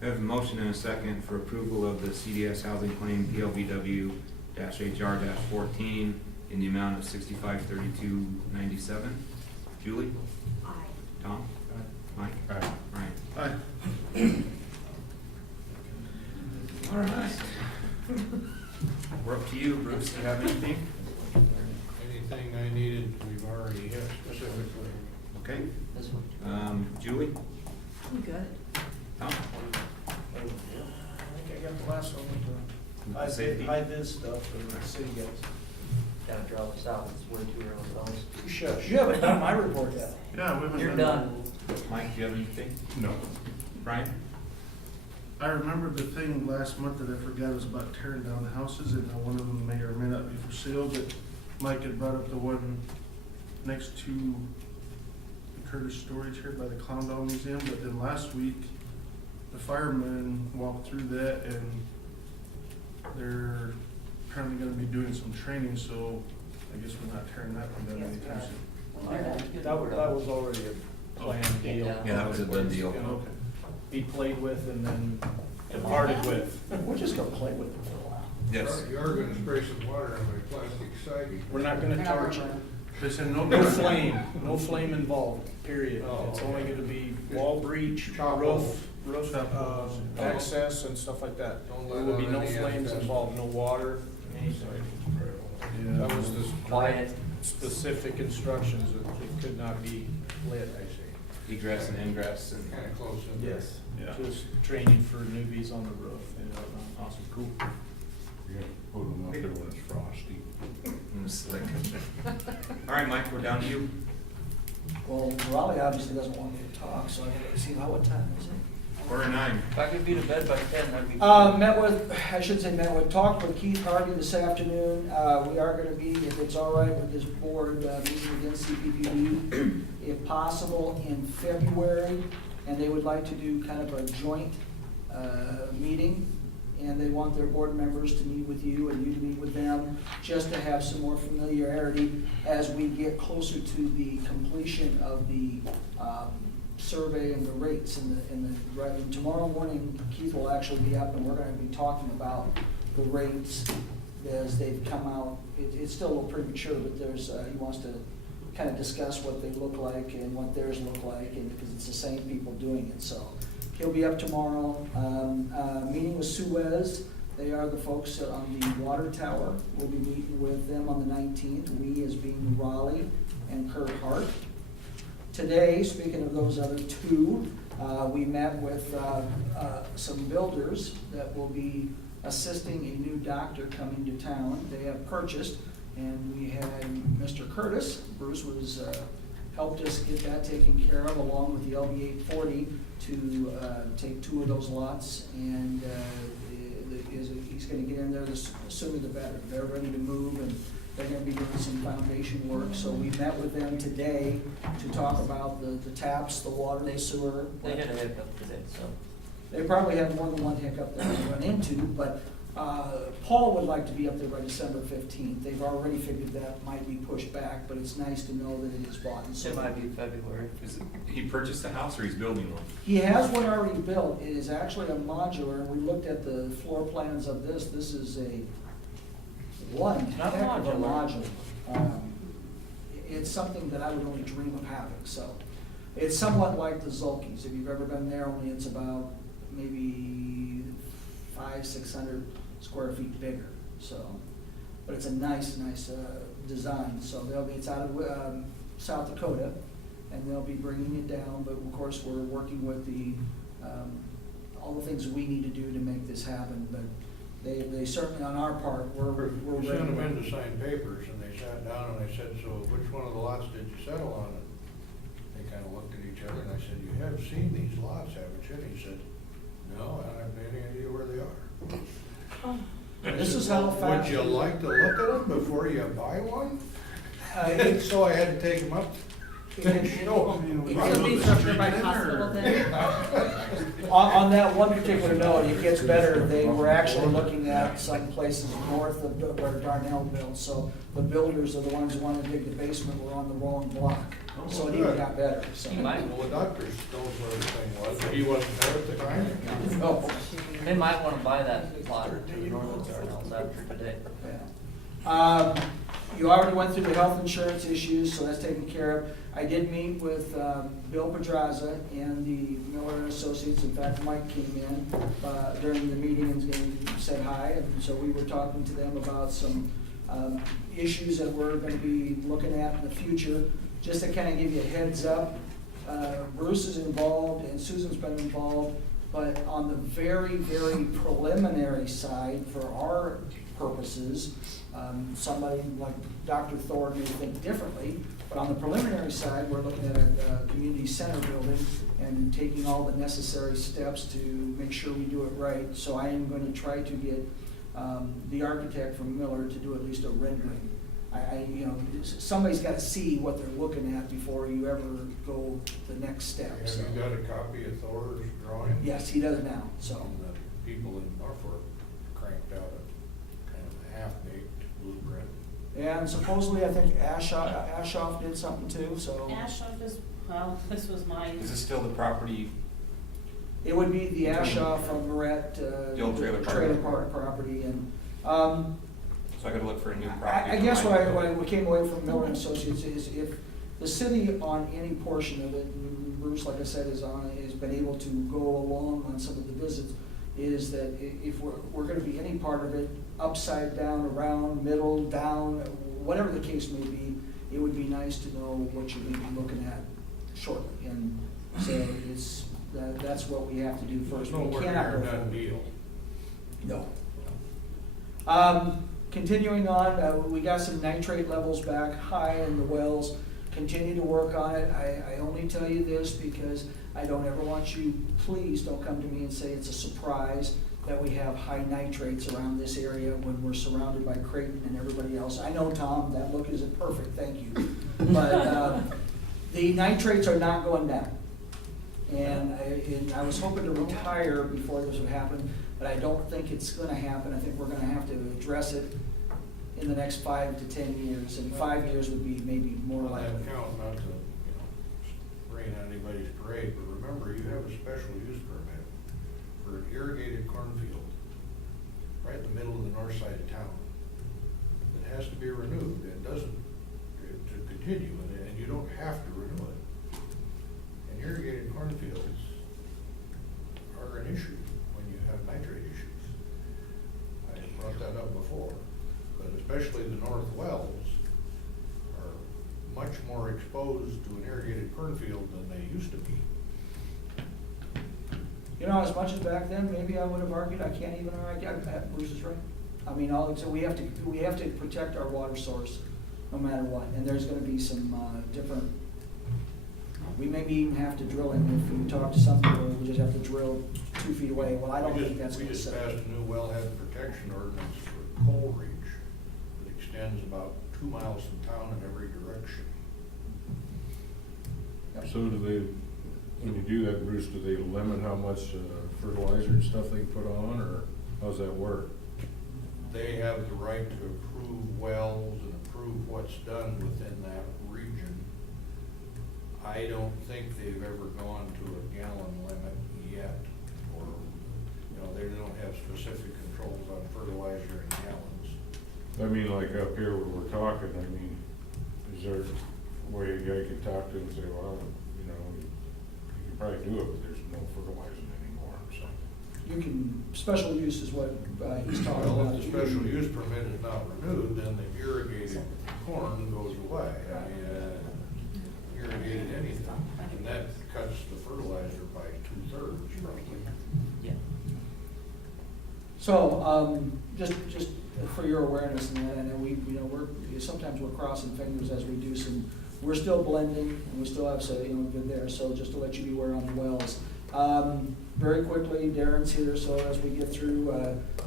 We have a motion and a second for approval of the CDS housing claim PLVW-HR-14 in the amount of $6532.97. Julie? Aye. Tom? Mike? Aye. Brian? Aye. All right. We're up to you, Bruce. Do you have anything? Anything I needed, we've already hit specifically. Okay. This one. Julie? I'm good. Tom? I think I got the last one. Safety? I did stuff for the city guys. Gotta drop us out, it's way too early, fellas. Shush. You haven't done my report yet. Yeah, we haven't You're done- done. Mike, do you have anything? No. Brian? I remember the thing last month that I forgot was about tearing down houses, and one of them may or may not be for sale, but Mike had brought up the one next to the Curtis Storage here by the Clown Doll Museum, but then last week, the firemen walked through that, and they're apparently gonna be doing some training, so I guess we're not tearing that one down anytime soon. That was already a planned deal. Yeah. Yeah, that was a done deal. It's gonna be played with and then departed with. We're just gonna play with it for a while. Yes. You are gonna spray some water on my plastic siding. We're not gonna charge you. They said no. No flame, no flame involved, period. Oh, It's okay. only gonna be wall breach, Top roof, Top holes. access and stuff like that. Don't There let will be on no any flames access. involved, no water, anything. That was the Quiet. specific instructions, that it could not be lit, I say. Egress and ingress and. Kinda close in there. Yes, Yeah. just training for newbies on the roof. Awesome, cool. You're gonna put them out there when it's frosty. And slick. All right, Mike, we're down to you. Well, Raleigh obviously doesn't want me to talk, so I gotta see what time is it? 8:45. If I could be to bed by 10, that'd be. Talked with Keith Harvey this afternoon. We are gonna be, if it's all right with this board, meeting against CPPD, if possible, in February. And they would like to do kind of a joint, meeting. And they want their board members to meet with you and you to meet with them, just to have some more familiarity as we get closer to the completion of the, survey and the rates right, and tomorrow morning, Keith will actually be up and we're gonna be talking about the rates as they've come out. It's still a little premature, but he wants to kind of discuss what they look like and what theirs look like, and because it's the same people doing it, so. He'll be up tomorrow, meeting with Suez. They are the folks on the water tower. We'll be meeting with them on the 19th, we as being Raleigh and Kurt Hart. Today, speaking of those other two, we met with some builders that will be assisting a new doctor coming to town. They have purchased, and we had Mr. Curtis, Bruce helped us get that taken care of, along with the LB 840 to take 2 of those lots, and he's gonna get in there, the sooner the better. They're ready to move, and they're gonna be doing some foundation work, so we met with them today to talk about the taps, the water, the sewer. They had a hiccup today, so. They probably have more than one hiccup that they run into, but Paul would like to be up there by December 15th. They've already figured that might be pushed back, but it's nice to know that it is bought and sold. It might be February. He purchased a house or he's building one? He has one already built. It is actually a modular, and we looked at the floor plans of this. This is one Not heck of a modular. modular. It's something that I would only dream of having, so. It's somewhat like the Zulkis. If you've ever been there, only it's about maybe 500-600 square feet bigger, so. But it's a nice design, so it's out of South Dakota, and they'll be bringing it down, but of course, we're working with all the things we need to do to make this happen, but they certainly, on our part, we're We ready. sent them in to sign papers, and they sat down and I said, so which one of the lots did you settle on? And they kind of looked at each other, and I said, you have seen these lots, haven't you? And he said, no, I don't have any idea where they are. This is how fast. Would you like to look at them before you buy one? So I had to take them up. It could be structured by hospital then. On that one particular note, it gets better. They were actually looking at some places north of where Darnell built, so the builders are the ones who wanted to dig the basement were on the wrong block. So it even got better, so. Well, the doctor knows where the thing was, but he wasn't there at the time. Oh, They might wanna buy that plot to the north of Darnell's after today. yeah. You already went through the health insurance issues, so that's taken care of. I did meet with Bill Pedraza and the Miller and Associates. In fact, Mike came in during the meeting and said hi, and so we were talking to them about some issues that we're going to be looking at in the future. Just to kind of give you a heads up, Bruce is involved and Susan's been involved, but on the very, very preliminary side for our purposes, somebody like Dr. Thor may think differently, but on the preliminary side, we're looking at a community center building and taking all the necessary steps to make sure we do it right. So I am going to try to get the architect from Miller to do at least a rendering. Somebody's got to see what they're looking at before you ever go the next step. Have you got a copy of Thor's drawing? Yes, he does now, so. The people in Norfolk cranked out a kind of half-baked blueprint. And supposedly, I think Ashoff did something too, so. Ashoff is, well, this was my. Is this still the property? It would be the Ashoff from Moret, The old trailer park. trailer park property, and, So I gotta look for a new property. I guess what we came away from Miller and Associates is if the city on any portion of it, and Bruce, like I said, has been able to go along on some of the visits, is that if we're gonna be any part of it, upside down, around, middle, down, whatever the case may be, it would be nice to know what you may be looking at shortly. And so that's what we have to do first. No We work cannot here, go done forward. deal. No. Continuing on, we got some nitrate levels back high in the wells. continue to work on it. I only tell you this because I don't ever want you, please don't come to me and say it's a surprise that we have high nitrates around this area when we're surrounded by Creighton and everybody else. I know, Tom, that look isn't perfect, thank you. But the nitrates are not going down. And I was hoping to retire before this would happen, but I don't think it's gonna happen. I think we're gonna have to address it in the next 5 to 10 years, and 5 years would be maybe more On that likely. count, not to, rain on anybody's parade, but remember, you have a special use permit for an irrigated cornfield right in the middle of the north side of town. It has to be renewed, it doesn't, to continue, and you don't have to renew it. And irrigated cornfields are an issue when you have nitrate issues. I brought that up before, but especially the north wells are much more exposed to an irrigated cornfield than they used to be. You know, as much as back then, maybe I would have argued, I can't even argue, Bruce is right. I mean, so we have to protect our water source no matter what, and there's gonna be some, different, we maybe even have to drill in, if we talk to some people, we just have to drill 2 feet away. Well, I don't think that's We gonna just set. passed a new wellhead protection ordinance for Coal Reach that extends about 2 miles from town in every direction. So do they, when you do that, Bruce, do they limit how much fertilizer and stuff they can put on, or how's that work? They have the right to approve wells and approve what's done within that region. I don't think they've ever gone to a gallon limit yet, or, they don't have specific controls on fertilizer in gallons. I mean, like up here where we're talking, I mean, is there a way a guy could talk to and say, well, you can probably do it, but there's no fertilizing anymore or something? You can, special use is what he's talking Well, about. if the special use permit is not renewed, then the irrigated corn goes away. I mean, irrigated anything, and that cuts the fertilizer by 2/3 roughly. Yeah. So, just for your awareness, and that, and we, sometimes we're crossing fingers as we do some, we're still blending, and we still have some, good there, so just to let you be aware on the wells. Very quickly, Darren's here, so as we get through,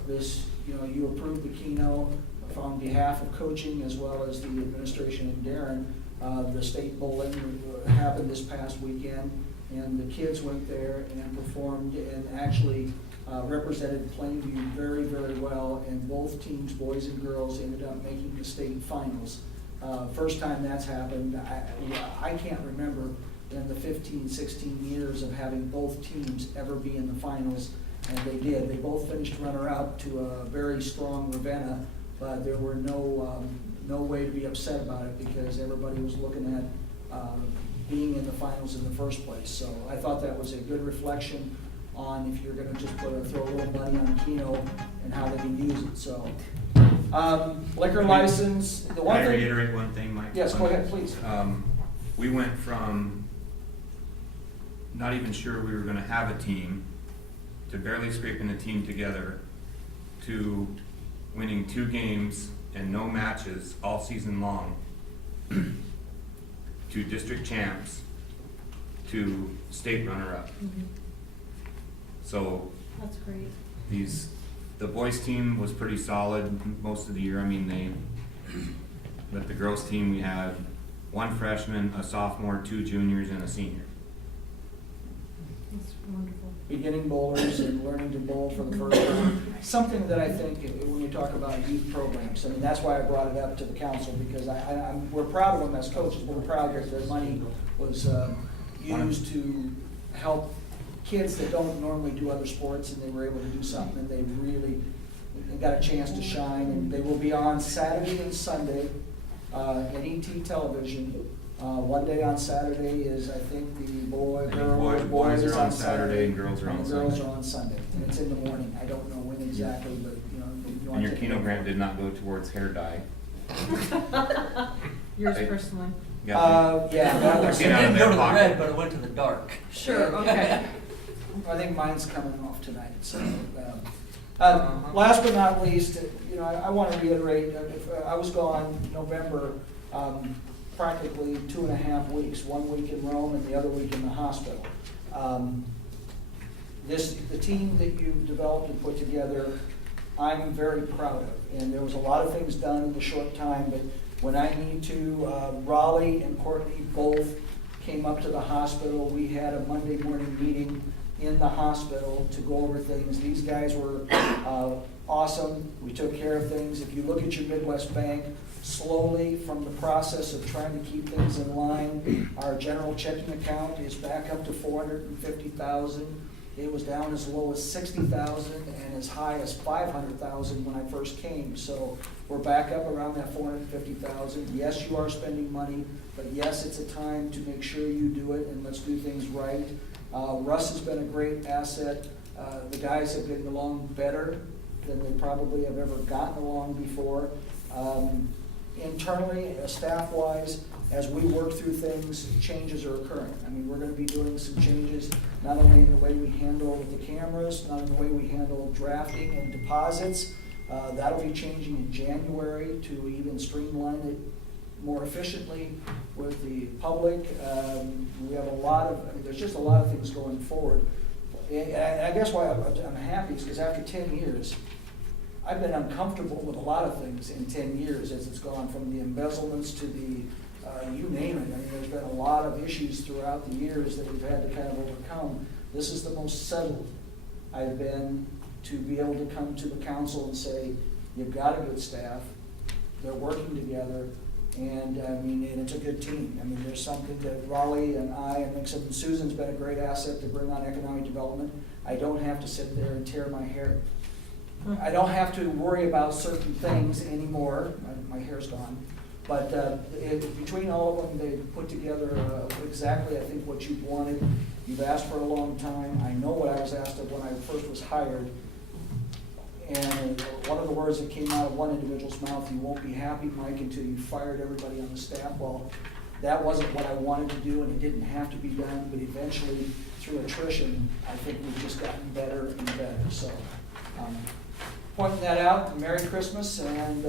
this, you approved the Keno on behalf of coaching as well as the administration and Darren. The state bowling happened this past weekend, and the kids went there and performed and actually represented Plainview very, very well, and both teams, boys and girls, ended up making the state finals. First time that's happened, I can't remember in the 15, 16 years of having both teams ever be in the finals, and they did. They both finished runner-up to a very strong Ravenna, but there were no way to be upset about it because everybody was looking at being in the finals in the first place. So I thought that was a good reflection on if you're gonna just throw a little money on Keno and how they can use it, so. Liquor license, the one Can I thing. reiterate one thing, Mike? Yes, go ahead, please. We went from not even sure we were gonna have a team, to barely scraping a team together, to winning 2 games and no matches all season long, to district champs, to state runner-up. So That's great. the boys team was pretty solid most of the year. I mean, but the girls team, we had 1 freshman, a sophomore, 2 juniors, and a senior. That's wonderful. Beginning bowlers and learning to bowl for the first time. Something that I think, when you talk about youth programs, I mean, that's why I brought it up to the council, because we're proud of them as coaches, but we're proud that their money was used to help kids that don't normally do other sports, and they were able to do something, and they really got a chance to shine, and they will be on Saturday and Sunday, in ET television. One day on Saturday is, I think, the Boys is are on Saturday and girls are on and Sunday. girls are on Sunday, and it's in the morning. I don't know when exactly, but, And your Keno grant did not go towards hair dye. Yours Hey. personally? Yeah, that was. Get out of Didn't that go to the pocket. red, but it went to the dark. Sure, okay. I think mine's coming off tonight, so. Last but not least, I want to reiterate, if I was gone November, practically 2.5 weeks, 1 week in Rome and the other week in the hospital. The team that you've developed and put together, I'm very proud of. And there was a lot of things done in a short time, but when I need to, Raleigh and Courtney both came up to the hospital. We had a Monday morning meeting in the hospital to go over things. These guys were awesome. We took care of things. If you look at your Midwest Bank, slowly from the process of trying to keep things in line, our general checking account is back up to $450,000. It was down as low as $60,000 and as high as $500,000 when I first came. So we're back up around that $450,000. Yes, you are spending money, but yes, it's a time to make sure you do it and let's do things right. Russ has been a great asset. The guys have gotten along better than they probably have ever gotten along before. Internally, staff-wise, as we work through things, changes are occurring. I mean, we're going to be doing some changes, not only in the way we handle the cameras, not in the way we handle drafting and deposits. That'll be changing in January to even streamline it more efficiently with the public. We have there's just a lot of things going forward. And I guess why I'm happy is because after 10 years, I've been uncomfortable with a lot of things in 10 years as it's gone from the embezzlements to the, you name it. I mean, there's been a lot of issues throughout the years that we've had to kind of overcome. This is the most settled I've been to be able to come to the council and say, you've got a good staff, they're working together, and I mean, and it's a good team. I mean, there's something that Raleigh and I think Susan's been a great asset to bring on economic development. I don't have to sit there and tear my hair. I don't have to worry about certain things anymore. My hair's gone. But between all of them, they put together exactly, I think, what you've wanted. You've asked for a long time. I know what I was asked of when I first was hired. And one of the words that came out of one individual's mouth, you won't be happy, Mike, until you fired everybody on the staff. Well, that wasn't what I wanted to do, and it didn't have to be done. But eventually, through attrition, I think we've just gotten better and better. So, pointing that out, Merry Christmas, and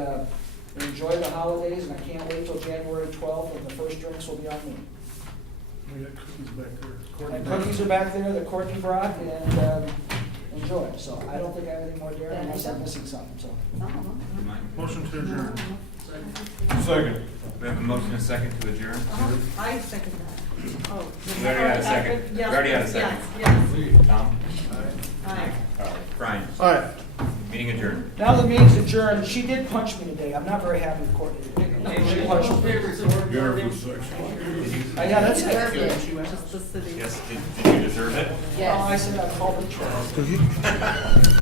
enjoy the holidays, and I can't wait till January 12th, and the first drinks will be on me. We got cookies back there. And cookies are back there that Courtney brought, and enjoy. So I don't think I have anything more, Darren, unless I'm missing something, so. Motion to adjourn. Second. We have a motion and a second to adjourn. I second that. Oh. We already had a second. We Yes, already had a second. Yes, Tom? Aye. Brian? All right. Meeting adjourned. Now the meeting's adjourned. She did punch me today. I'm not very happy with Courtney. She punched me. Beautiful section. Yeah, that's it. Just the city. Yes, did you deserve it? I said I called the trash.